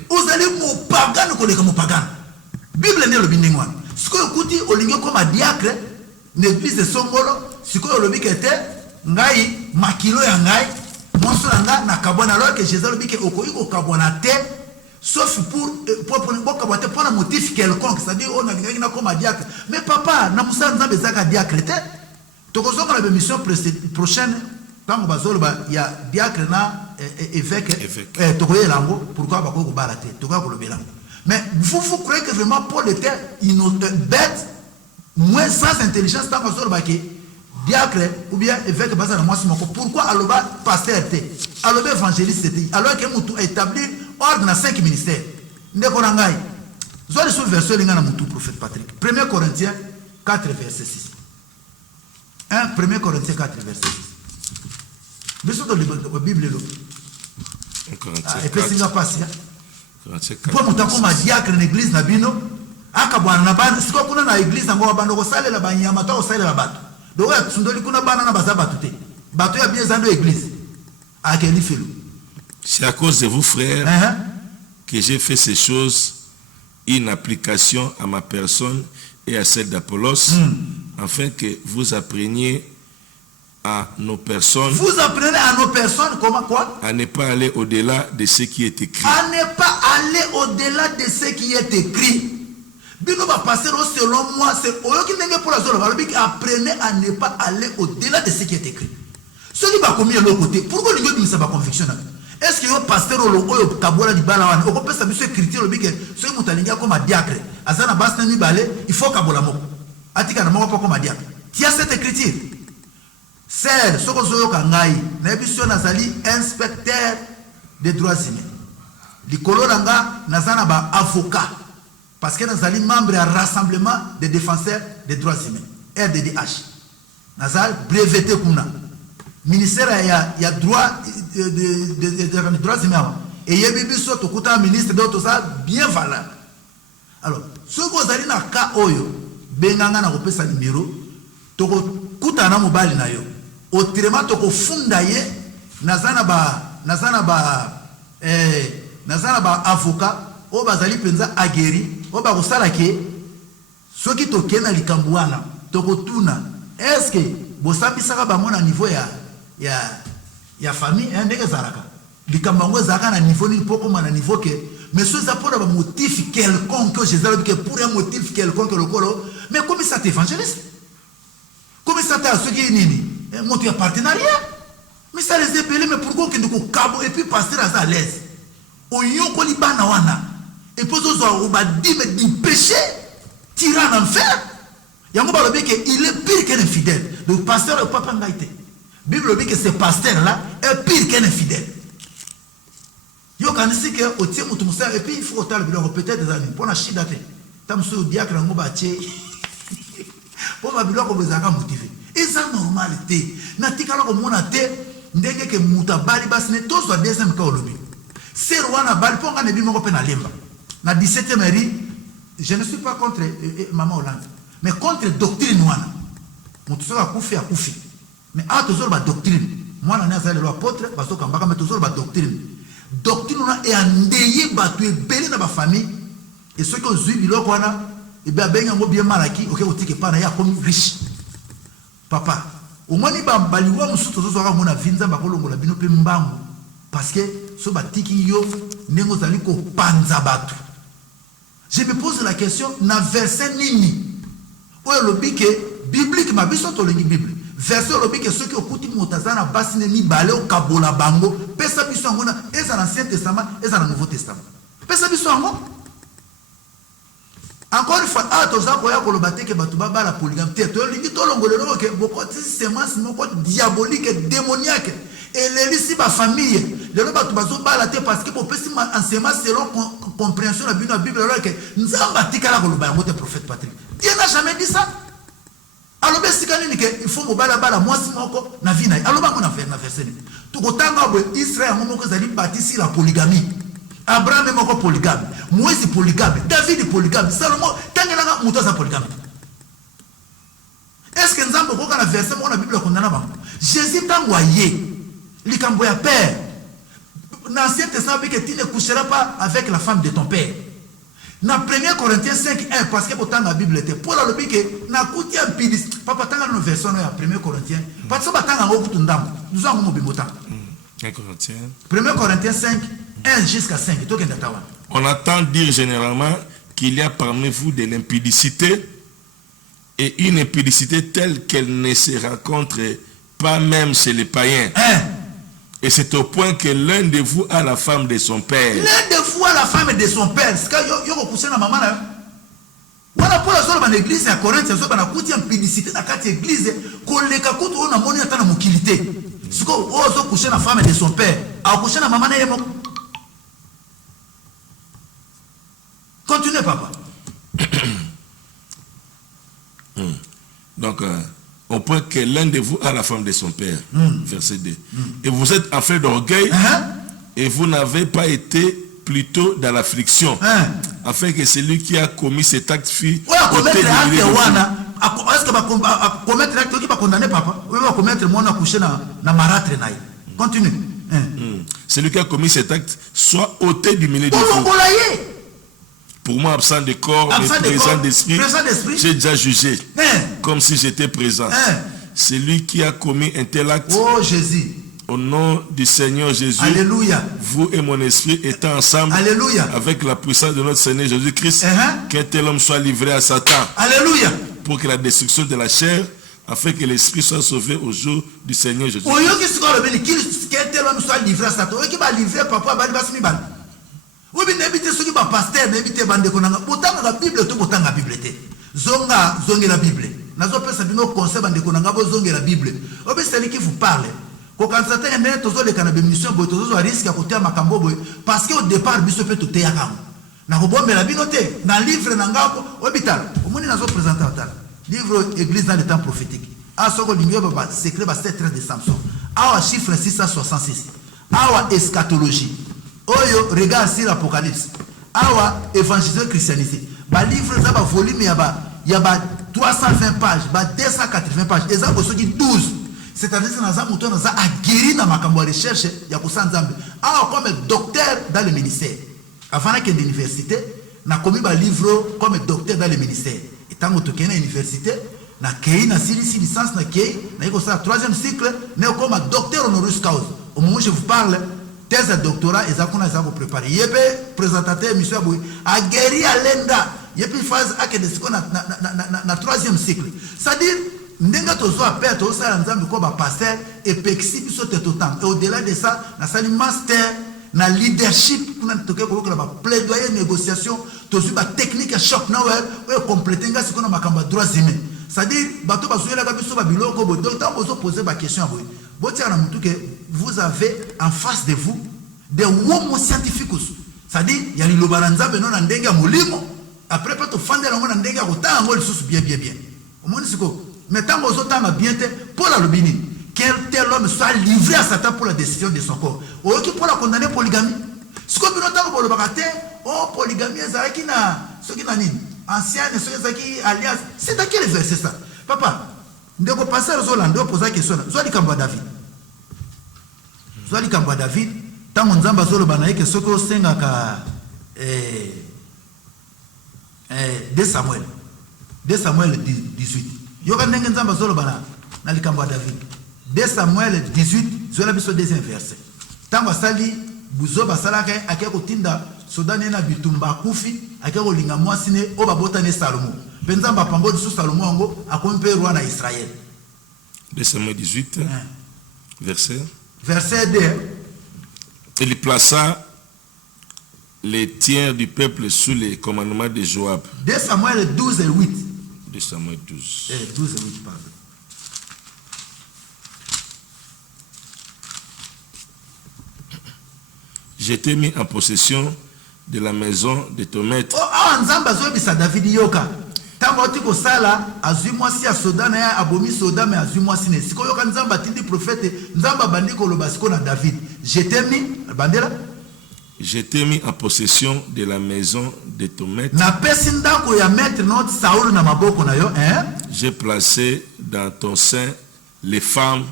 Bible n'est le bindingwan. Ce que écoutez au lingo comme diacre, l'église de Songolo, ce que le bique était, ngai, makilo ya ngai, monsonanga, na kabona, alors que Jésus le bique au koiko kabonate, sauf pour kabote pour un motif quelconque, c'est-à-dire on a gagné comme diacre. Mais papa, na musa nzambe zaka diacre te. Tokozo la mission prochaine, tant bazolo il y a diacre na évêque, tokoye lango, pourquoi bako balate, tokoya ko lobelango. Mais vous croyez que vraiment Paul était bête, moins sans intelligence, tant que diacre ou bien évêque basé dans moi. Pourquoi alors pasteur était, alors évangéliste était, alors que nous établi ordre dans 5 ministères. Ndekorangai. Zoli sur verset lingana mutu prophète Patrick. 1 Corinthiens 4 verset 6. 1 Corinthiens 4 verset 6. Mais sur la Bible là. 1 Corinthiens 4. Et puis c'est pas passé. Pour monter comme diacre na église na bino akabwana na bana siko kuna na église ngo bando ko salela banyama to salela bato do ya tsundoli kuna bana na baza bato te bato ya bien zando église akeli felo. C'est à cause de vous frères que j'ai fait ces choses, une application à ma personne et à celle d'Apollos, afin que vous appreniez à nos personnes. Vous apprenez à nos personnes comment quoi? À ne pas aller au-delà de ce qui est écrit. À ne pas aller au-delà de ce qui est écrit. Bino va passer selon moi, c'est pour la zone. Apprenez à ne pas aller au-delà de ce qui est écrit. Ce qui va commis de l'autre côté, pourquoi nous ne sommes pas conviction? Est-ce que le pasteur au Kabola du Balawan, on peut savoir ce écriture, ce qui est comme un diacre, Azana Bastani Balé, il faut Kabola Moko. Atika n'a pas comme un diacre. Qui a cette écriture? C'est ce que je kangai, n'ébussion nazali inspecteur des droits humains. Likolo langa nazana ba avocat parce que nazali membre à rassemblement des défenseurs des droits humains RDDH. Nazal breveté kuna. Ministère ya droit des droits humains et yebibiso tokuta ministre d'autres ça bien valable. Alors, ce que nazali na ka oyo benganga na kopesa numéro toko kutana mobali na yo. Autrement toko funda ye nazana ba avocat o bazali penza ageri o ba kosala ke soki to kena likambuana toko tuna est-ce que bosambisaka ba mona niveau ya ya famille ndenge zalaka likambango zaka na niveau ni poko na niveau que mais ce ça pour un motif quelconque Jésus a dit que pour un motif quelconque le colo mais comme ça t'évangéliste comme ça t'a ce qui est nini mon tu partenariat mais ça les épelés mais pourquoi que nous cabo et puis passer à l'aise on yoko li bana wana et puis on va dire mais du péché tirant en enfer yango ba lobi que il est pire qu'un infidèle le pasteur le papa ngaité Bible dit que ce pasteur là est pire qu'un infidèle. Yo kanisi que au tie mutu musa et puis il faut autant le bilan peut-être des années pour la chida te. Tamso diacre ngo ba tie. Pour ma bilan ko bezaka motivé. Et ça normalité. Na tikala ko mona te ndenge ke muta bali bas ne to so deuxième ka olobi. C'est rwana bali ponga ne bi moko pe na lemba. Na 17e mairie, je ne suis pas contre maman Hollande, mais contre doctrine wana. Mutu so akufi akufi. Mais à toujours la doctrine. Moi, je suis le apôtre, parce que je suis toujours la doctrine. Doctrine est endeuillée, battu, belé dans ma famille. Et ceux qui ont eu le wana, et bien, bien malaki, ok, au ticket, pas comme riche. Papa, au moins, il va baliwa, mon soutien, mon avinza, ma colombe, la bino pembango. Parce que ce batiki yo, n'est-ce pas panzabatu. Je me pose la question, na verset nini. Ou le bique biblique, ma biso tolengi Bible. Verset lobi que ceux qui okuti motazana basine ni balé au kabola bango pesa biso ngona eza na Ancien Testament eza na Nouveau Testament pesa biso ngo encore une fois toza koya kolobate ke batu baba la polygamie to lingi to longolelo ke bokoti semence moko diabolique démoniaque et les ici ba famille le batu bazo bala te parce que bo pesi enseignement selon compréhension la Bible alors que nzamba tikala koloba ngote prophète Patrick Dieu n'a jamais dit ça. Alors, il faut que bala moi si moko na vie na. Alors, on a fait na verset. Tout kotanga bo Israël moko zali bâti la polygamie. Abraham est moko polygame. Moïse polygame. David est polygame. Salomon tangela muto za polygame. Est-ce que nzambo ko kana verset mo na Bible ko ndana ba? Jésus tangoyé. Likambo ya père. Dans l'Ancien Testament que tu ne coucheras pas avec la femme de ton père. Dans 1 Corinthiens 5:1 parce que pourtant la Bible était pour la lobi que na kuti impidis papa tanga no version ya 1 Corinthiens parce que batanga ngo kutundam nous avons mobimota 1 Corinthiens 5:1 jusqu'à 5 on entend dire généralement qu'il y a parmi vous de l'impudicité et une impudicité telle qu'elle ne se rencontre pas même chez les païens. Et c'est au point que l'un de vous a la femme de son père. L'un de vous a la femme de son père. C'est quand il y a na maman là. Voilà pour la seule église à Corinthe, c'est ça qu'on a impudicité dans quatre églises. Qu'on les cacoute on a monné à ta mokilité. C'est qu'on ose coucher la femme de son père. A coucher la maman là. Continuez papa. Donc au point que l'un de vous a la femme de son père. Verset 2. Et vous êtes affaire d'orgueil et vous n'avez pas été plutôt dans l'affliction. Afin que celui qui a commis cet acte fût ôté du milieu de vous. Est-ce que va commettre l'acte qui va condamner papa? Oui, va commettre mon accoucher na marâtre naï. Continue. Celui qui a commis cet acte soit ôté du milieu de vous. Pour moi, absent de corps, mais présent d'esprit, j'ai déjà jugé, comme si j'étais présent. Celui qui a commis un tel acte, oh Jésus, au nom du Seigneur Jésus, alléluia, vous et mon esprit étant ensemble, alléluia, avec la puissance de notre Seigneur Jésus-Christ, qu'un tel homme soit livré à Satan, alléluia, pour que la destruction de la chair, afin que l'esprit soit sauvé au jour du Seigneur Jésus. Qu'un tel homme soit livré à Satan, qui va livrer papa, oui, mais n'habitez ceux qui va pasteur, n'habitez bande konanga. Autant la Bible, tout autant la Bible. Zonga, zonge la Bible. Nazo peut s'abîmer au conseil bande konanga, bo zonge la Bible. Obi c'est qui vous parle. Quand Satan est né, tous les cannabis mission, bo tous risque à côté à makambo boy. Parce qu'au départ, biso peut tout te yakam. Na ko bombe la binoté, na livre nangako, hôpital. Au moins nazo présenter hôpital. Livre Église dans les temps prophétiques. A soko lingyo baba secret ba 7 de Samson. Awa chiffre 666. Awa eschatologie. Oyo regarde sur l'Apocalypse. Awa évangile christianisé. Ba livre ça ba volume ya ba 320 pages, ba 280 pages. Et ça vous dit 12. C'est-à-dire que dans un mouton dans a guéri dans ma cambo recherche ya ko sanzambe. Awa comme docteur dans le ministère. Avant qu'il y ait l'université, na commis ba livre comme docteur dans le ministère. Et tant que tu es à l'université, na kei na licence na kei na iko ça 3e cycle na comme docteur honoris causa. Au moment où je vous parle, thèse de doctorat, ils ont préparé. Il y a des présentateurs, monsieur Abouy, à guérir à l'enda. Il y a une phase à la troisième cycle. C'est-à-dire, ndenga tozo appel to ça nzambe ko ba pasteur et pexi biso te totam. Et au-delà de ça, na sali master na leadership kuna toke ko ba plaidoyer négociation tozu ba technique choc na ouais compléter nga sikona makamba droits humains. C'est-à-dire bato bazoyela ka biso ba biloko bo donc tant bozo poser ba question boy. Botia na mutu que vous avez en face de vous des homo scientificus. C'est-à-dire il y a liloba nzambe non ndenga molimo après pas to fandela ngona ndenga ko ta ngol susu bien. Au moins siko mais tant que vous avez bien pour la lobini, quel tel homme soit livré à Satan pour la décision de son corps. Ou qui pour la condamner polygamie. Ce que nous avons pour le bagaté, oh polygamie, c'est qui na, ce qui n'a ni ancien, ce qui alliance. C'est à quel verset ça? Papa, nous devons passer à Zoland, nous poser la question. Zoali Kamba David. Zoali Kamba David, tant qu'on zamba zolo banaï que ce que senga ka 2 Samuel 18. Yoga ndenge nzamba zolo bana na likambo David 2 Samuel 18 zola biso deuxième verset tango sali buzo basalaka akeko tinda sodane na bitumba kufi akeko linga mwasine oba botane Salomo penzamba pambo diso Salomo ngo akompe roi na Israël 2 Samuel 18 verset 2 il plaça les tiers du peuple sous les commandements de Joab 2 Samuel 12 et 8 2 Samuel 12. 12 et 8, pardon. Je t'ai mis en possession de la maison de ton maître. Oh, nzamba zo bisa David yoka. Tango tiko sala azumwasi ya soda na ya abomi soda mais azumwasi ne. Siko yoka nzamba tindi prophète nzamba bandiko lo basiko na David. Je t'ai mis bandela. Je t'ai mis en possession de la maison de ton maître. J'ai placé dans ton sein les femmes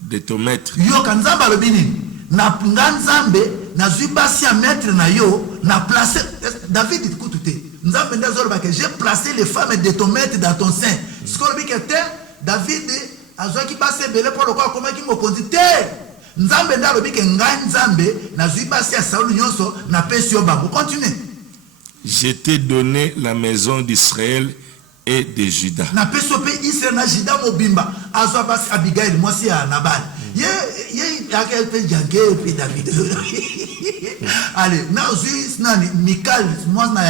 de ton maître. J'ai placé les femmes de ton maître dans ton sein. David Nzambe ndalobi ke ngai nzambe na zibasi ya Saul nyonso na pesi yo bango. Continue. Je t'ai donné la maison d'Israël et de Juda. Na pesi yo pe Israël na Juda mobimba. Azwa basi Abigail mwasi ya Nabal. Ye akel pe jange pe David. Allez, na zui nani Michal mwasi na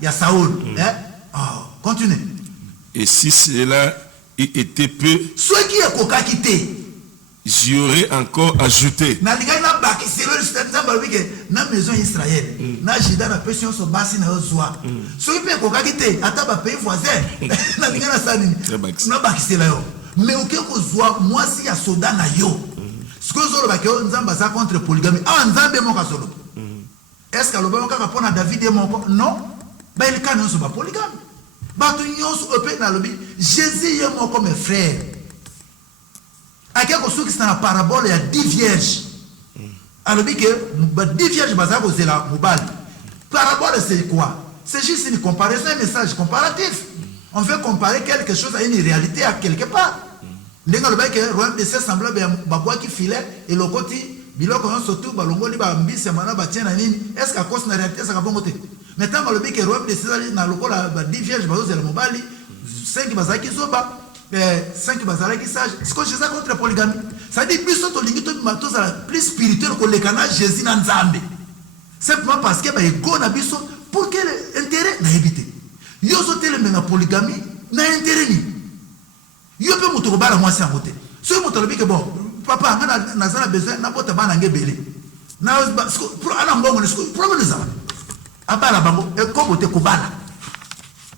ya Saul. Oh, continue. Et si cela était peu, soit qui est coca quitté. J'y aurais encore ajouté. Na maison Israël. Na Juda na pression so basi na ozwa. So ipe ko kakite ata ba pays voisin. Na linga na sani. Na bakisela yo. Mais oké ko zwa mwasi ya soda na yo. Siko zolo ba ke nzamba za contre polygamie. Ah nzambe mo ka solo. Est-ce que le ba ka pona David et mon non? Ba il ka nso ba polygamie. Ba tu nyonso ope na lobi Jésus est mon comme frère. À quelque chose qui est dans la parabole, il y a 10 vierges. Alors, il y a 10 vierges, c'est la moubale. Parabole, c'est quoi? C'est juste une comparaison, un message comparatif. On veut comparer quelque chose à une réalité à quelque part. Le royaume de ces semblables, il qui filait, et le côté, biloko surtout, balongoli, bambis, mana, batien, est-ce qu'à cause de la réalité, ça va pas monter? Maintenant, le royaume de ces semblables, 10 vierges, c'est la moubale, 5 bazaki zoba. 5 bazala qui sage ce que Jésus contre la polygamie ça dit plus to lingito matos à plus spirituel que le canal Jésus na nzambe simplement parce que ba ego na biso pour quel intérêt na éviter yo sote le na polygamie na intérêt ni yo pe muto bala mwasi ngote so muto lobi que bon papa ngana nazala besoin na bota bana ngebele na pour ana mbongo nesko problème ça abala bango e ko bote ko bala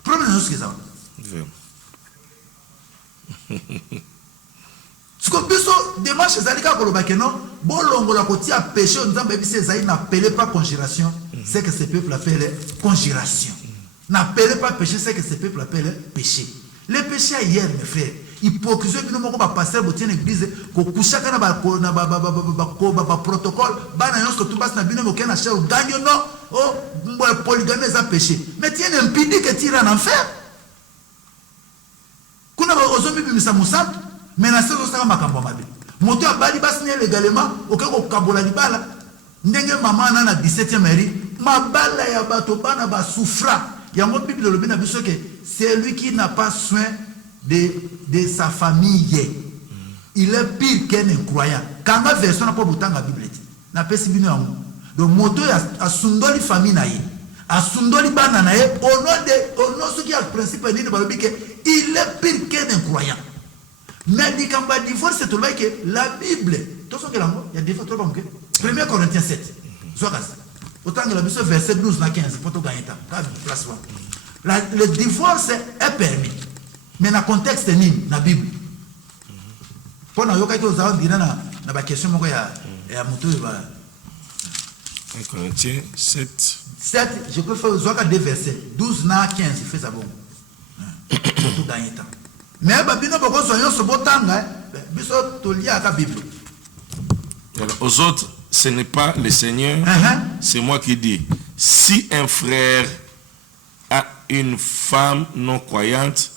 problème c'est ça. Ce que nous démarche zalika kolobake non bolongo la kotia péché nzambe bise zai n'appelez pas conjuration c'est que ce peuple appelle conjuration n'appelez pas péché c'est que ce peuple appelle péché le péché hier mes frères hypocrisie bino moko ba pasteur botien église ko kushaka na ba protocole bana yonso tout bas na bino mo kena cher gagne non oh polygamie ça péché mais tiens impidi que tire en enfer. Kuna ozomi bimisa musa mais na sezo saka makambo mabe moto abali basine légalement okeko kabola libala ndenge mama na 17e mairie mabala ya bato bana ba souffra yango bible lobi na biso que c'est lui qui n'a pas soin de sa famille. Il est pire qu'un incroyant. Quand la version n'a pas autant la Bible, n'a pas si bien. Donc moto a sundoli famille naïe, a sundoli bananaïe au nom ce qui a le principe ni de balobi que il est pire qu'un incroyant. Mais dit quand va divorce c'est tout là que la Bible, tout ce que là il y a des fois trop bon que 1 Corinthiens 7. Soit autant que la Bible verset 12 à 15 pour tout gagner temps. Place le divorce est permis. Mais dans le contexte ni dans la Bible. Pour nous, nous avons dit dans la question de la moto. 1 Corinthiens 7. 7, je peux faire deux versets. 12 à 15, il fait ça bon. Pour tout gagner temps. Mais aux autres, ce n'est pas le Seigneur, c'est moi qui dis. Si un frère a une femme non croyante,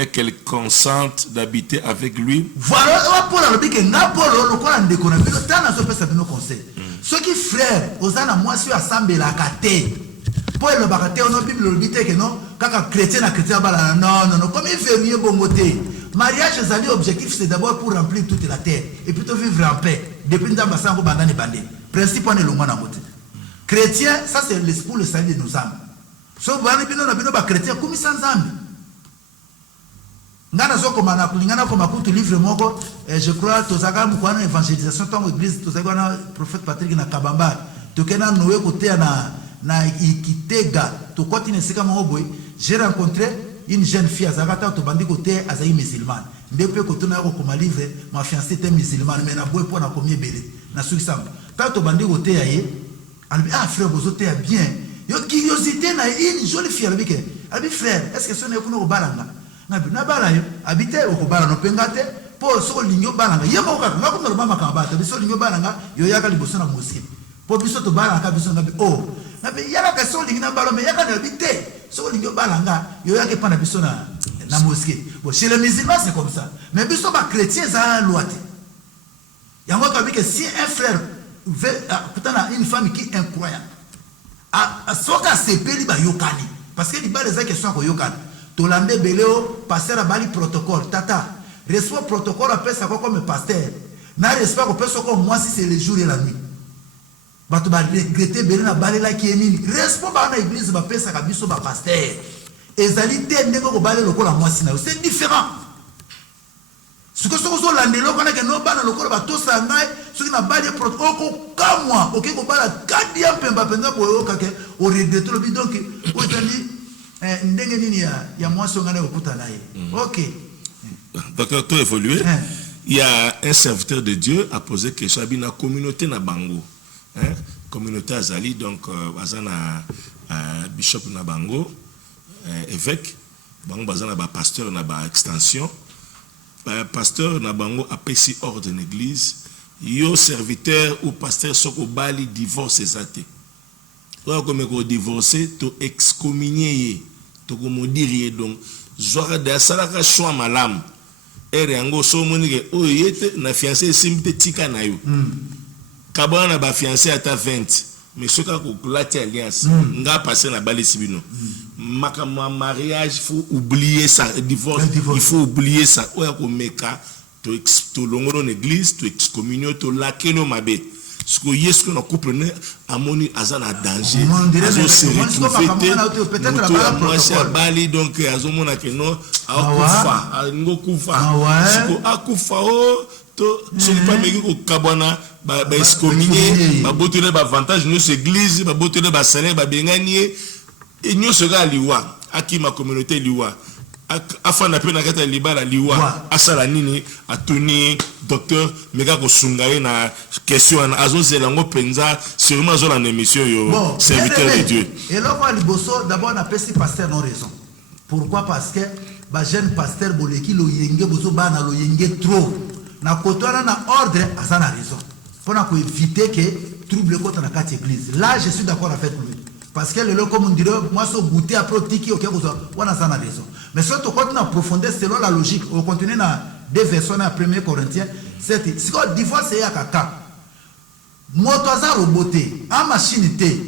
et qu'elle consente d'habiter avec lui. Voilà pour la logique n'a pas le quoi de qu'on a vu tant à ce que ça nous conseille. Ceux qui frères aux ana moi sur assemblée la caté. Pour le baraté on a bible le bité que non kaka chrétien à chrétien bala non comme il fait mieux bon côté. Mariage c'est objectif c'est d'abord pour remplir toute la terre et plutôt vivre en paix. Depuis dans basango bandane bandé. Principe on est le moins en côté. Chrétien ça c'est pour le salut de nos âmes. Sauf bana bino na bino ba chrétien comme sans âme. Ngana zoko mana kulingana kwa makutu livre moko je crois tozaka mukwana évangélisation tango église tozaka na prophète Patrick na Kabamba tokena nowe côté na Ikitega to continue sika moboy j'ai rencontré une jeune fille azaka to bandi côté azayi musulmane depuis côté na ko ma livre ma fiancée était musulmane mais na boy pour na combien belé na suki samba to bandi côté yaye albi ah frère bozote ya bien yo curiosité na une jolie fille albi frère est-ce que ce n'est pas no balanga na bala yo habite okobala no pengate po so linyo balanga yemo ka ngako no mama ka bata biso linyo balanga yo yaka liboso na mosquée po biso to balanga biso na oh na be yaka ka so linyo na balo me yaka na habite so linyo balanga yo yaka pa na biso na mosquée bon chez les musulmans c'est comme ça mais biso ba chrétiens za loite yango ka bi que si un frère veut pourtant une femme qui est incroyable a soka sepeli ba yokani parce que li ba les questions ko yokani Tolande Beleo, pasteur a bali protocole. Tata, reçoit protocole après ça comme pasteur. N'a reçoit comme moi si c'est le jour et la nuit. Bato ba regretter Beleo na bali la qui est nini. Reçoit ba na église ba pesa ka biso ba pasteur. Ezali te ndeko ko bali lokola moi si na. C'est différent. Ce que so landelo kana ke no bana lokola ba to sa ngai, ce qui na bali protocole ko kamwa, OK ko bala kadia pemba penza boyo ka ke o regretter le bidon que o tandi ok. Donc, tout évolué. Il y a un serviteur de Dieu a posé question à la communauté na Bango. Communauté Azali, donc, Azana Bishop na Bango, évêque, Bango Bazana pasteur na extension. Pasteur na Bango a payé ordre de l'église. Yo serviteur ou pasteur soko bali divorce ezate. Comme on divorcé, tu excommunié, tu dire donc, Zora de Salaka choix malam, et Rango Somonike, oh, yete, na fiancé simple tika na yo. Kabana ba fiancé à ta 20, mais ce cas où la alliance, nga passé na bali sibino. Makama mariage, il faut oublier ça, divorce, il faut oublier ça. Oya ko meka, tu longo l'église, tu excommunio, tu lakeno mabe. Ce que est-ce que nos couples ne amoni azan à danger azo se retrouver peut-être bali donc azo mona que non akufa ngo kufa siko akufa o to so pas meki ko kabana ba excommunier ba botele ba avantage nos églises ba botele ba salaire ba benganie et nous sera liwa akima communauté liwa afin d'appel na kata libala liwa asala nini atuni docteur mega ko sungaye na question na azo zelango penza sûrement zo la émission yo serviteur de Dieu et là va liboso d'abord na pesi pasteur non raison pourquoi parce que ba jeune pasteur boleki lo yenge bozo bana lo yenge trop na kotwana na ordre asana raison pour na ko éviter que trouble ko na kati église là je suis d'accord avec lui. Parce que le lot comme on dirait, moi, ce goûter après tiki, ok, on a ça raison. Mais si on continue en profondeur, selon la logique, on continue dans des versets dans 1 Corinthiens, c'est si quoi divorce ya kaka moto aza roboté a machine te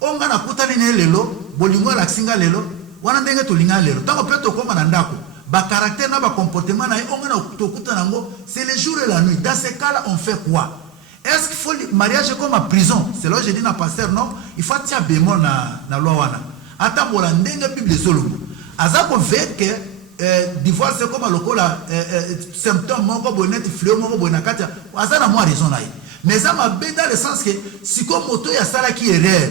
onga na kutani ne lelo bolingo la singa lelo wana ndenge to linga lelo tango pe to koma na ndako ba caractère na ba comportement na onga na to kutana ngo c'est le jour et la nuit. Dans ces cas-là on fait quoi? Est-ce qu'il faut le mariage comme à prison? C'est là que je dis na pasteur non, il faut tirer bémol na loi wana. Ata bola ndenge Bible solo. Aza ko fait que divorce comme lokola symptôme moko bonnet fléau moko bonakata. Aza na moi raison là. Mais ça m'a bien dans le sens que si comme moto ya sala qui erreur.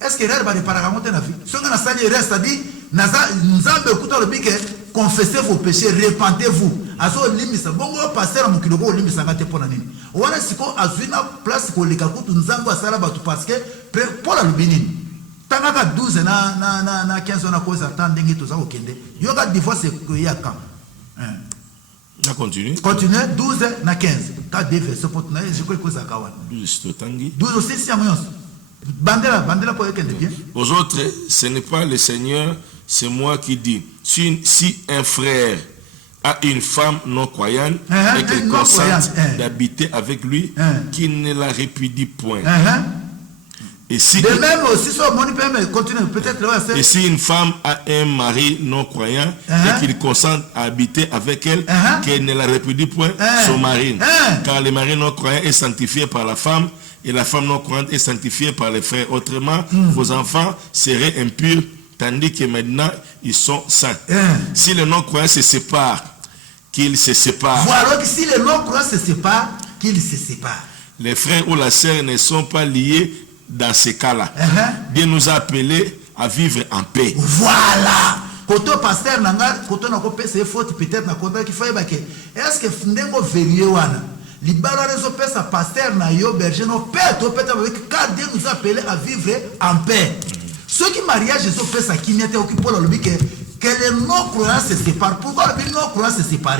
Est-ce que erreur va réparer na vie? Si on a sali erreur c'est-à-dire nzambe kuta le bike confessez vos péchés, repentez-vous. Azo limisa bongo pasteur mukiloko limisa ngate pona nini. Wana siko azwina place ko leka kutu nzambe asala batu parce que pour la lubinini. Tangaka 12 na 15 na cause attendre ndenge to za okende. Yoga divorce ko yaka. On continue. Continue 12 na 15. Ka deve ce pot na je crois que ça kawana. 12 tangi. 12 aussi si amoyons. Bandela pour ekende bien. Aux autres, ce n'est pas le Seigneur, c'est moi qui dis. Si un frère a une femme non croyante et qu'elle consente d'habiter avec lui, qu'il ne la répudie point. Et si, de même aussi, peut-être et si une femme a un mari non croyant et qu'il consente à habiter avec elle, qu'elle ne la répudie point son mari. Car le mari non croyant est sanctifié par la femme et la femme non croyante est sanctifiée par les frères. Autrement, vos enfants seraient impurs, tandis que maintenant, ils sont saints. Si le non-croyant se sépare, qu'il se sépare. Voilà que si le non-croyant se sépare, qu'il se sépare. Les frères ou la sœur ne sont pas liés dans ces cas-là. Dieu nous a appelés à vivre en paix. Voilà. Quand on pasteur nanga, quand on a coupé ses fautes, peut-être na contact qu'il faut évacuer. Est-ce que fndengo vérifié wana? Les balles de sa pasteur na yo berger no père to peut avec car Dieu nous a appelés à vivre en paix. Ceux qui mariage ils ont fait ça qui n'était occupé pour le que les non-croyants se séparent. Pourquoi les non-croyants se séparent?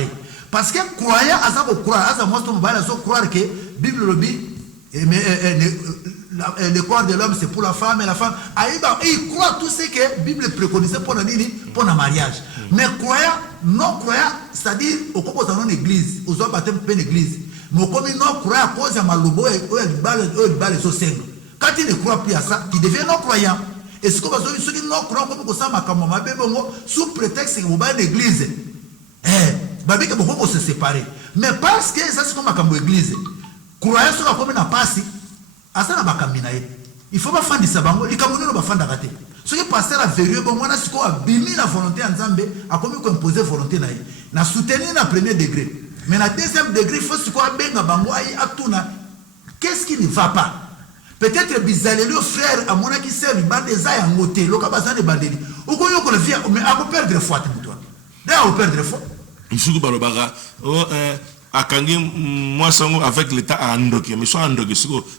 Parce que croyants à ça croire, à ça moi je vais croire que Bible le dit le corps de l'homme c'est pour la femme et la femme il croit tout ce que la Bible préconisait pour le mariage. Mais croyants, non-croyants, c'est-à-dire au cours de l'église, aux hommes baptême de l'église. Mais comme ils non croient à cause de Malobo et quand il ne croit plus à ça, il devient non-croyant. Et ce que ceux qui non croient comme ça, sous prétexte qu'ils vont à l'église, ils vont se séparer. Mais parce que ça c'est comme l'église, croyant sur la commune à passer, à ça il faut pas faire du sabango, il faut pas faire d'arrêter. Ce qui passe à la vérité, bon, on a ce qu'on a bimi la volonté en Zambé, a commis qu'on imposer volonté naïe. Na soutenir na premier degré. Mais na deuxième degré, il faut ce qu'on a bien na bango aïe atuna. Qu'est-ce qui ne va pas? Peut-être bizarre le frère à mon qui sert le bande des aïe en moté, le cabazan de bandeli. Ou qu'on y a le mais à vous perdre foi, tu toi. D'ailleurs, vous perdre foi. Monsieur Balobara, à Kangi, moi, avec l'État à Andoké, mais soit Andoké,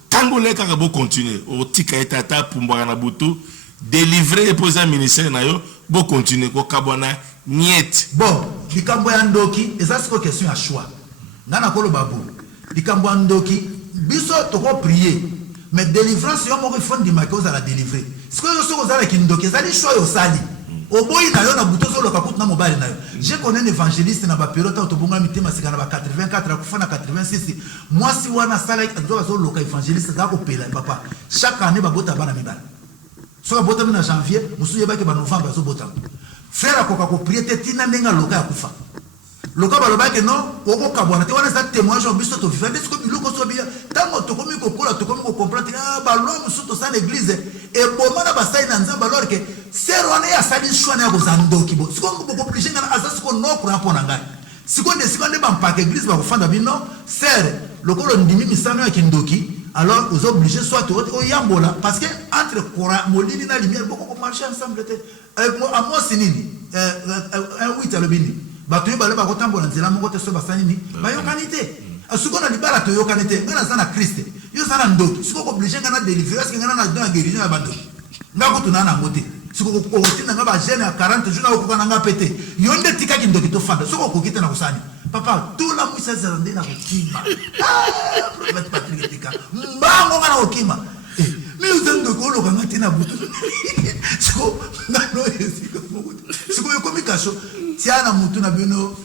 Tango les carabos continuer, au Tika et Tata, Pumbara Butu, délivrer et poser un ministère, bon continuer, au Kabana, niet. Bon, les Kamboyandoki, et ça c'est une question à choix. Nana Kolo Babou, les Kamboyandoki, biso toko prier, mais délivrance, il y a un fond de ma cause à la délivrer. Ce que je suis avec Indoki, ça dit choix au sali. Au bout il a bouton sur le capot na mobile na. Je connais un évangéliste na ba période au Tobonga mitema sikana ba 84 akufana 86. Moi si wana sala azoka zo loka évangéliste da ko pela papa. Chaque année ba bota bana mibala. So ba bota na janvier, musu yeba ke ba novembre zo bota. Frère akoka ko prier te tina ndenga loka akufa. Loka ba loba ke non, oko kabwana te wana za témoignage en biso to vivre ce que biloko so bien. Tango to komi ko kola to komi ko comprendre ba lo musu to sa l'église et bomana ba sai na nzamba alors que c'est on est à sa mission à vous andoki bo. Ce qu'on peut obligé à ça ce qu'on non pour un ngai. Si on est dans pas église va faire d'abord non, c'est le colo ndimi misano ya kindoki. Alors vous obligés soit au yambola parce que entre Coran molini na lumière beaucoup marcher ensemble à moi c'est nini un 8 à le bini. Ba to ba le ba kotambola nzela mo kote so ba sanini ba yo kanité. Ce qu'on a libéré to yo kanité ngana sana Christ. Yo sana ndoki. Ce qu'on obligé ngana délivrer parce que ngana na dans guérison ya bando. Ngako tunana ngote. Si vous avez un jeune à 40 jours, vous avez un pété. Il y a des tika qui ne doivent pas faire. Si vous avez un kusani, papa, tout la mousse est rendue dans le kima. Ah, prophète Patrick Tika. Mbango ngana okima. Mais vous avez de golo ngana tina butu. Siko ngano yesi ko. Siko yokomi kasho. Tiana mutu na bino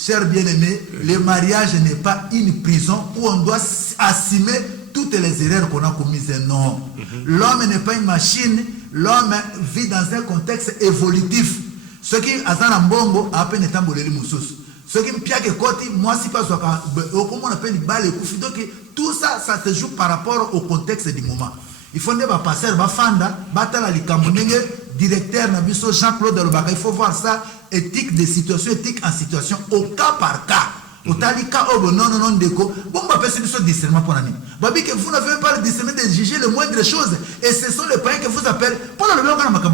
chers bien-aimés, le mariage n'est pas une prison où on doit assumer toutes les erreurs qu'on a commises. Non. L'homme n'est pas une machine. L'homme vit dans un contexte évolutif. Ce qui a un bongo a peine temps bolé moussous. Ce qui me piaque côté, moi si pas comment on appelle les balles et donc tout ça, ça se joue par rapport au contexte du moment. Il faut pas passer, va fanda, batala li kambonenge, directeur Nabiso Jean-Claude Lobaka. Il faut voir ça, éthique de situation, éthique en situation, au cas par cas. Au talika, oh non, non, déco. Bon, ma personne sur discernement pour l'année. Babi, que vous n'avez pas le discernement de juger les moindres choses. Et ce sont les païens que vous appelez. Pendant le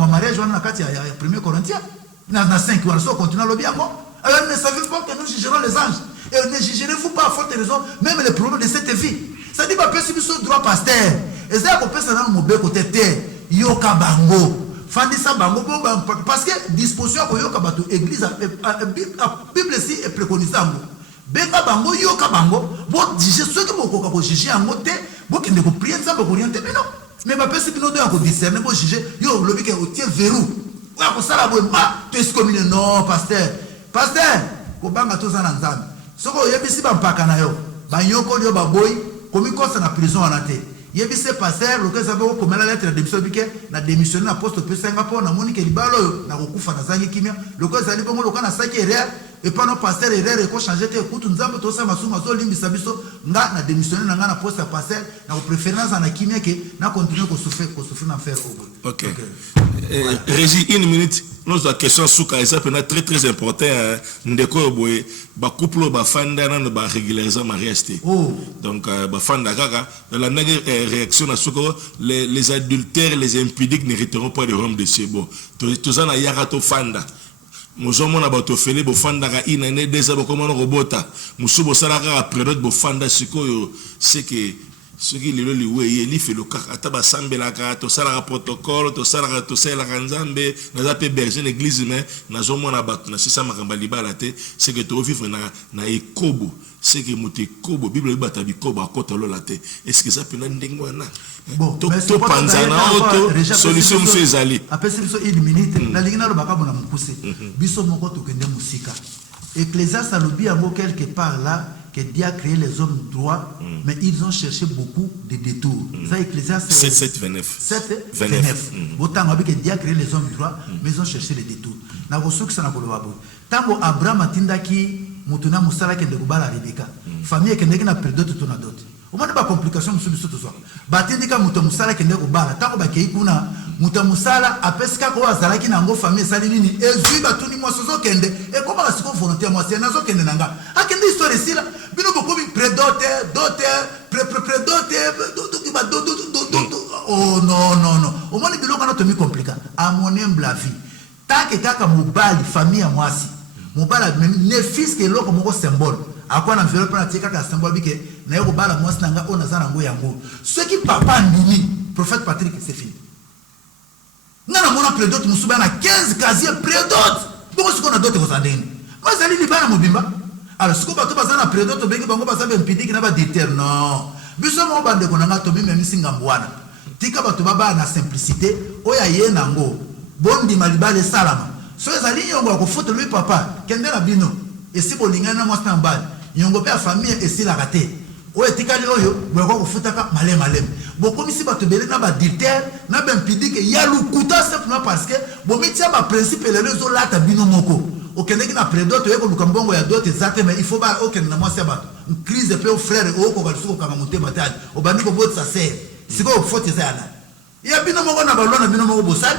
mariage, on a 1 Corinthiens. Dans 5 ans, on continue à le bien. Alors ne savez pas que nous jugerons les anges. Et ne jugerez-vous pas à forte raison, même les problèmes de cette vie. Ça dit, ma personne sur droit pasteur. Et ça, on peut se rendre au mauvais côté terre. Yoka bango. Fandisa bango parce que disposition pour yoka bato église Bible ici est préconisant. Beka bango yoka bango bon juger ceux qui vont ko juger en moté bon qui ne ko prier ça pour orienter mais non mais ma personne qui nous doit ko discerner pour juger yo lobi que au tient verrou ouais ko sala bo ma tu es comme non pasteur ko banga to sana nzambe soko yebisi ba mpaka na yo ba yoko yo ba boy komi ko na prison anate yebise pasteur le que ça veut comme la lettre de démission biké na démissionner apôtre pe Singapour na moni ke libalo na kokufa na zangi kimia le que ça li bongo le kana saki erreur et pas nos pasteur erreur et ko changer te kutu nzambe to sa masuma zo limbisa biso nga na démissionner na nga na poste pasteur na préférence na kimia ke na continuer ko souffrir na faire au OK Régie 1 minute nous la question souka ça peut être très très important ndeko boy ba couple ba fanda na ba régulariser mariage donc ba fanda kaka la réaction à souka les adultères les impudiques n'hériteront pas de royaume de cieux bon tout ça na yarato fanda mozomo na bato fele bo fanda ka inane déjà bo comment robota musubo sala ka période bo fanda sikoyo c'est que ce qui le liwe li fait le cas ataba sambela ka to sala protocole to sala to sala nzambe na zape berger l'église mais na zomo na bato na sisa makamba libala te c'est que to vivre na ekobo c'est que moté kobo bible bata bi kobo akota lola te est-ce que ça peut na ndengo na bon to panzana auto solution monsieur ezali après c'est biso 1 minute na lingina lo baka bona mukuse biso moko to kende musika Ecclésiaste alobi yango quelque part là que Dieu a créé les hommes droits, mais ils ont cherché beaucoup de détours. Ça, Ecclésiaste 7:29. 7:29. Autant que Dieu a créé les hommes droits, mais ils ont cherché les détours. Na bosoki sana kolobabo. Tango Abraham atindaki mutuna musala kende kubala Rebecca. Famille kende na perdote to na dot. Au moins pas complication musubiso to so. Batindika muto musala kende kubala. Tango bakei kuna muto musala apeska ko azalaki nango famille sali nini ezui batuni mosozo kende e ko ba siko volontaire moi c'est nazo kende nanga. Akende histoire ici là. Bino bokomi prédote oh non au moins biloko na to mi compliqué à mon humble avis tant que kaka mobali famille à moi si mobali ne fils que loko moko symbole à quoi environ pour tika ka symbole bike na yo bala moi nanga ona za nango yango ce qui papa ndimi prophète Patrick c'est fini ngana mona prédote musuba na 15 casier prédote bon ce qu'on a d'autres kozandeni moi zali libana mobimba. Alors, ce que vous avez prédit, vous avez impédé que vous avez dit non. Biso mo bande ko nanga to bi même singa mbwana. Tika bato baba na simplicité, oya ye nango. Bondi malibale salama. So ezali yongo ko foto lui papa, kende na bino. Et si bolingana mo stambal, yongo pe famille et si la raté. Oya tika li oyo, bo ko futaka malem. Bo komisi bato belé na ba dilter, na ba impédé que ya lukuta simplement parce que bo mitia ba principe le lezo lata bino moko. Okende na prédote yeko lukambongo ya dote zate mais il faut ba okende na mwasi ba une crise pe au frère oko ba suko kama monte batade obandi ko botsa sœur siko faute zana ya bino moko na balona bino moko bosal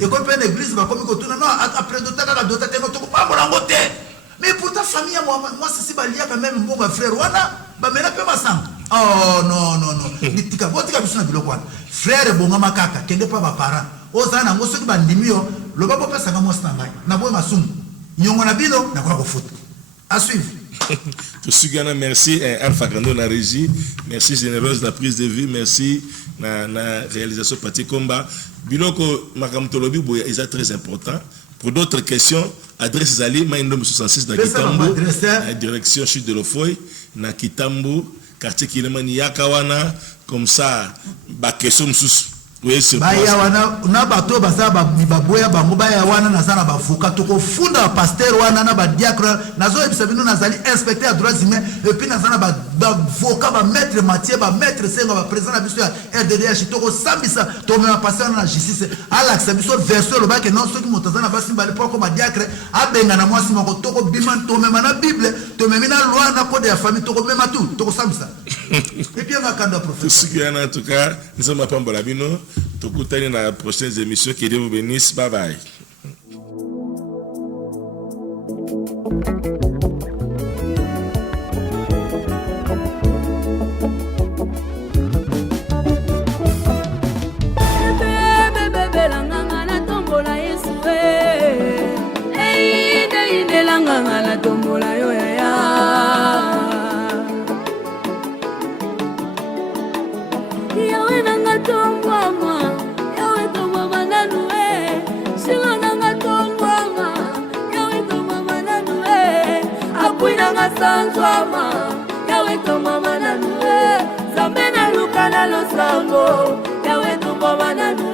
et ko pe l'église ba komi ko tuna non après dote ka dote te ko pa bolango te mais pour ta famille moi c'est si ba lia quand même mbongo frère wana ba mena pe basang oh non litika botika bisuna biloko wana frère bonga makaka kende pa ba parents ozana ngo soki ba ndimio lo ba popesa nga mwasi na ngai na boye masumu. À suivre. Tout ce merci Alpha Grando la régie, merci généreuse la prise de vue, merci la réalisation partie combat. Biloko makamtolobi boya est très important. Pour d'autres questions, adresse Zali Maïndom 66 na Kitambo, direction chute de l'Ofoy, na Kitambo, quartier Kilemani Yakawana, comme ça, ba question sous Oui, c'est baya wana na bato baza baboya bango baya wana nazana bavoka toko funda pasteur wana na ba diacre nazo ebisa bino nazali inspecteur à droits humains et puis nazana ba avoka ba maître Mathieu ba maître Senga ba président na biso ya RDDH toko sambisa to me passer na justice alaxa biso version lo ba que non soki motazana ba simba le poko ba diacre abenga na mwasi moko toko bima to me na bible to me na loi na code ya famille toko mema tout toko sambisa et puis on a quand professeur en tout cas nous sommes pas Bolabino. Tokutani dans la prochaine émission. Que Dieu vous bénisse. Bye bye. Sanzwama, yawe to mama na nue, zamena luka na losango, yawe to mama na nue.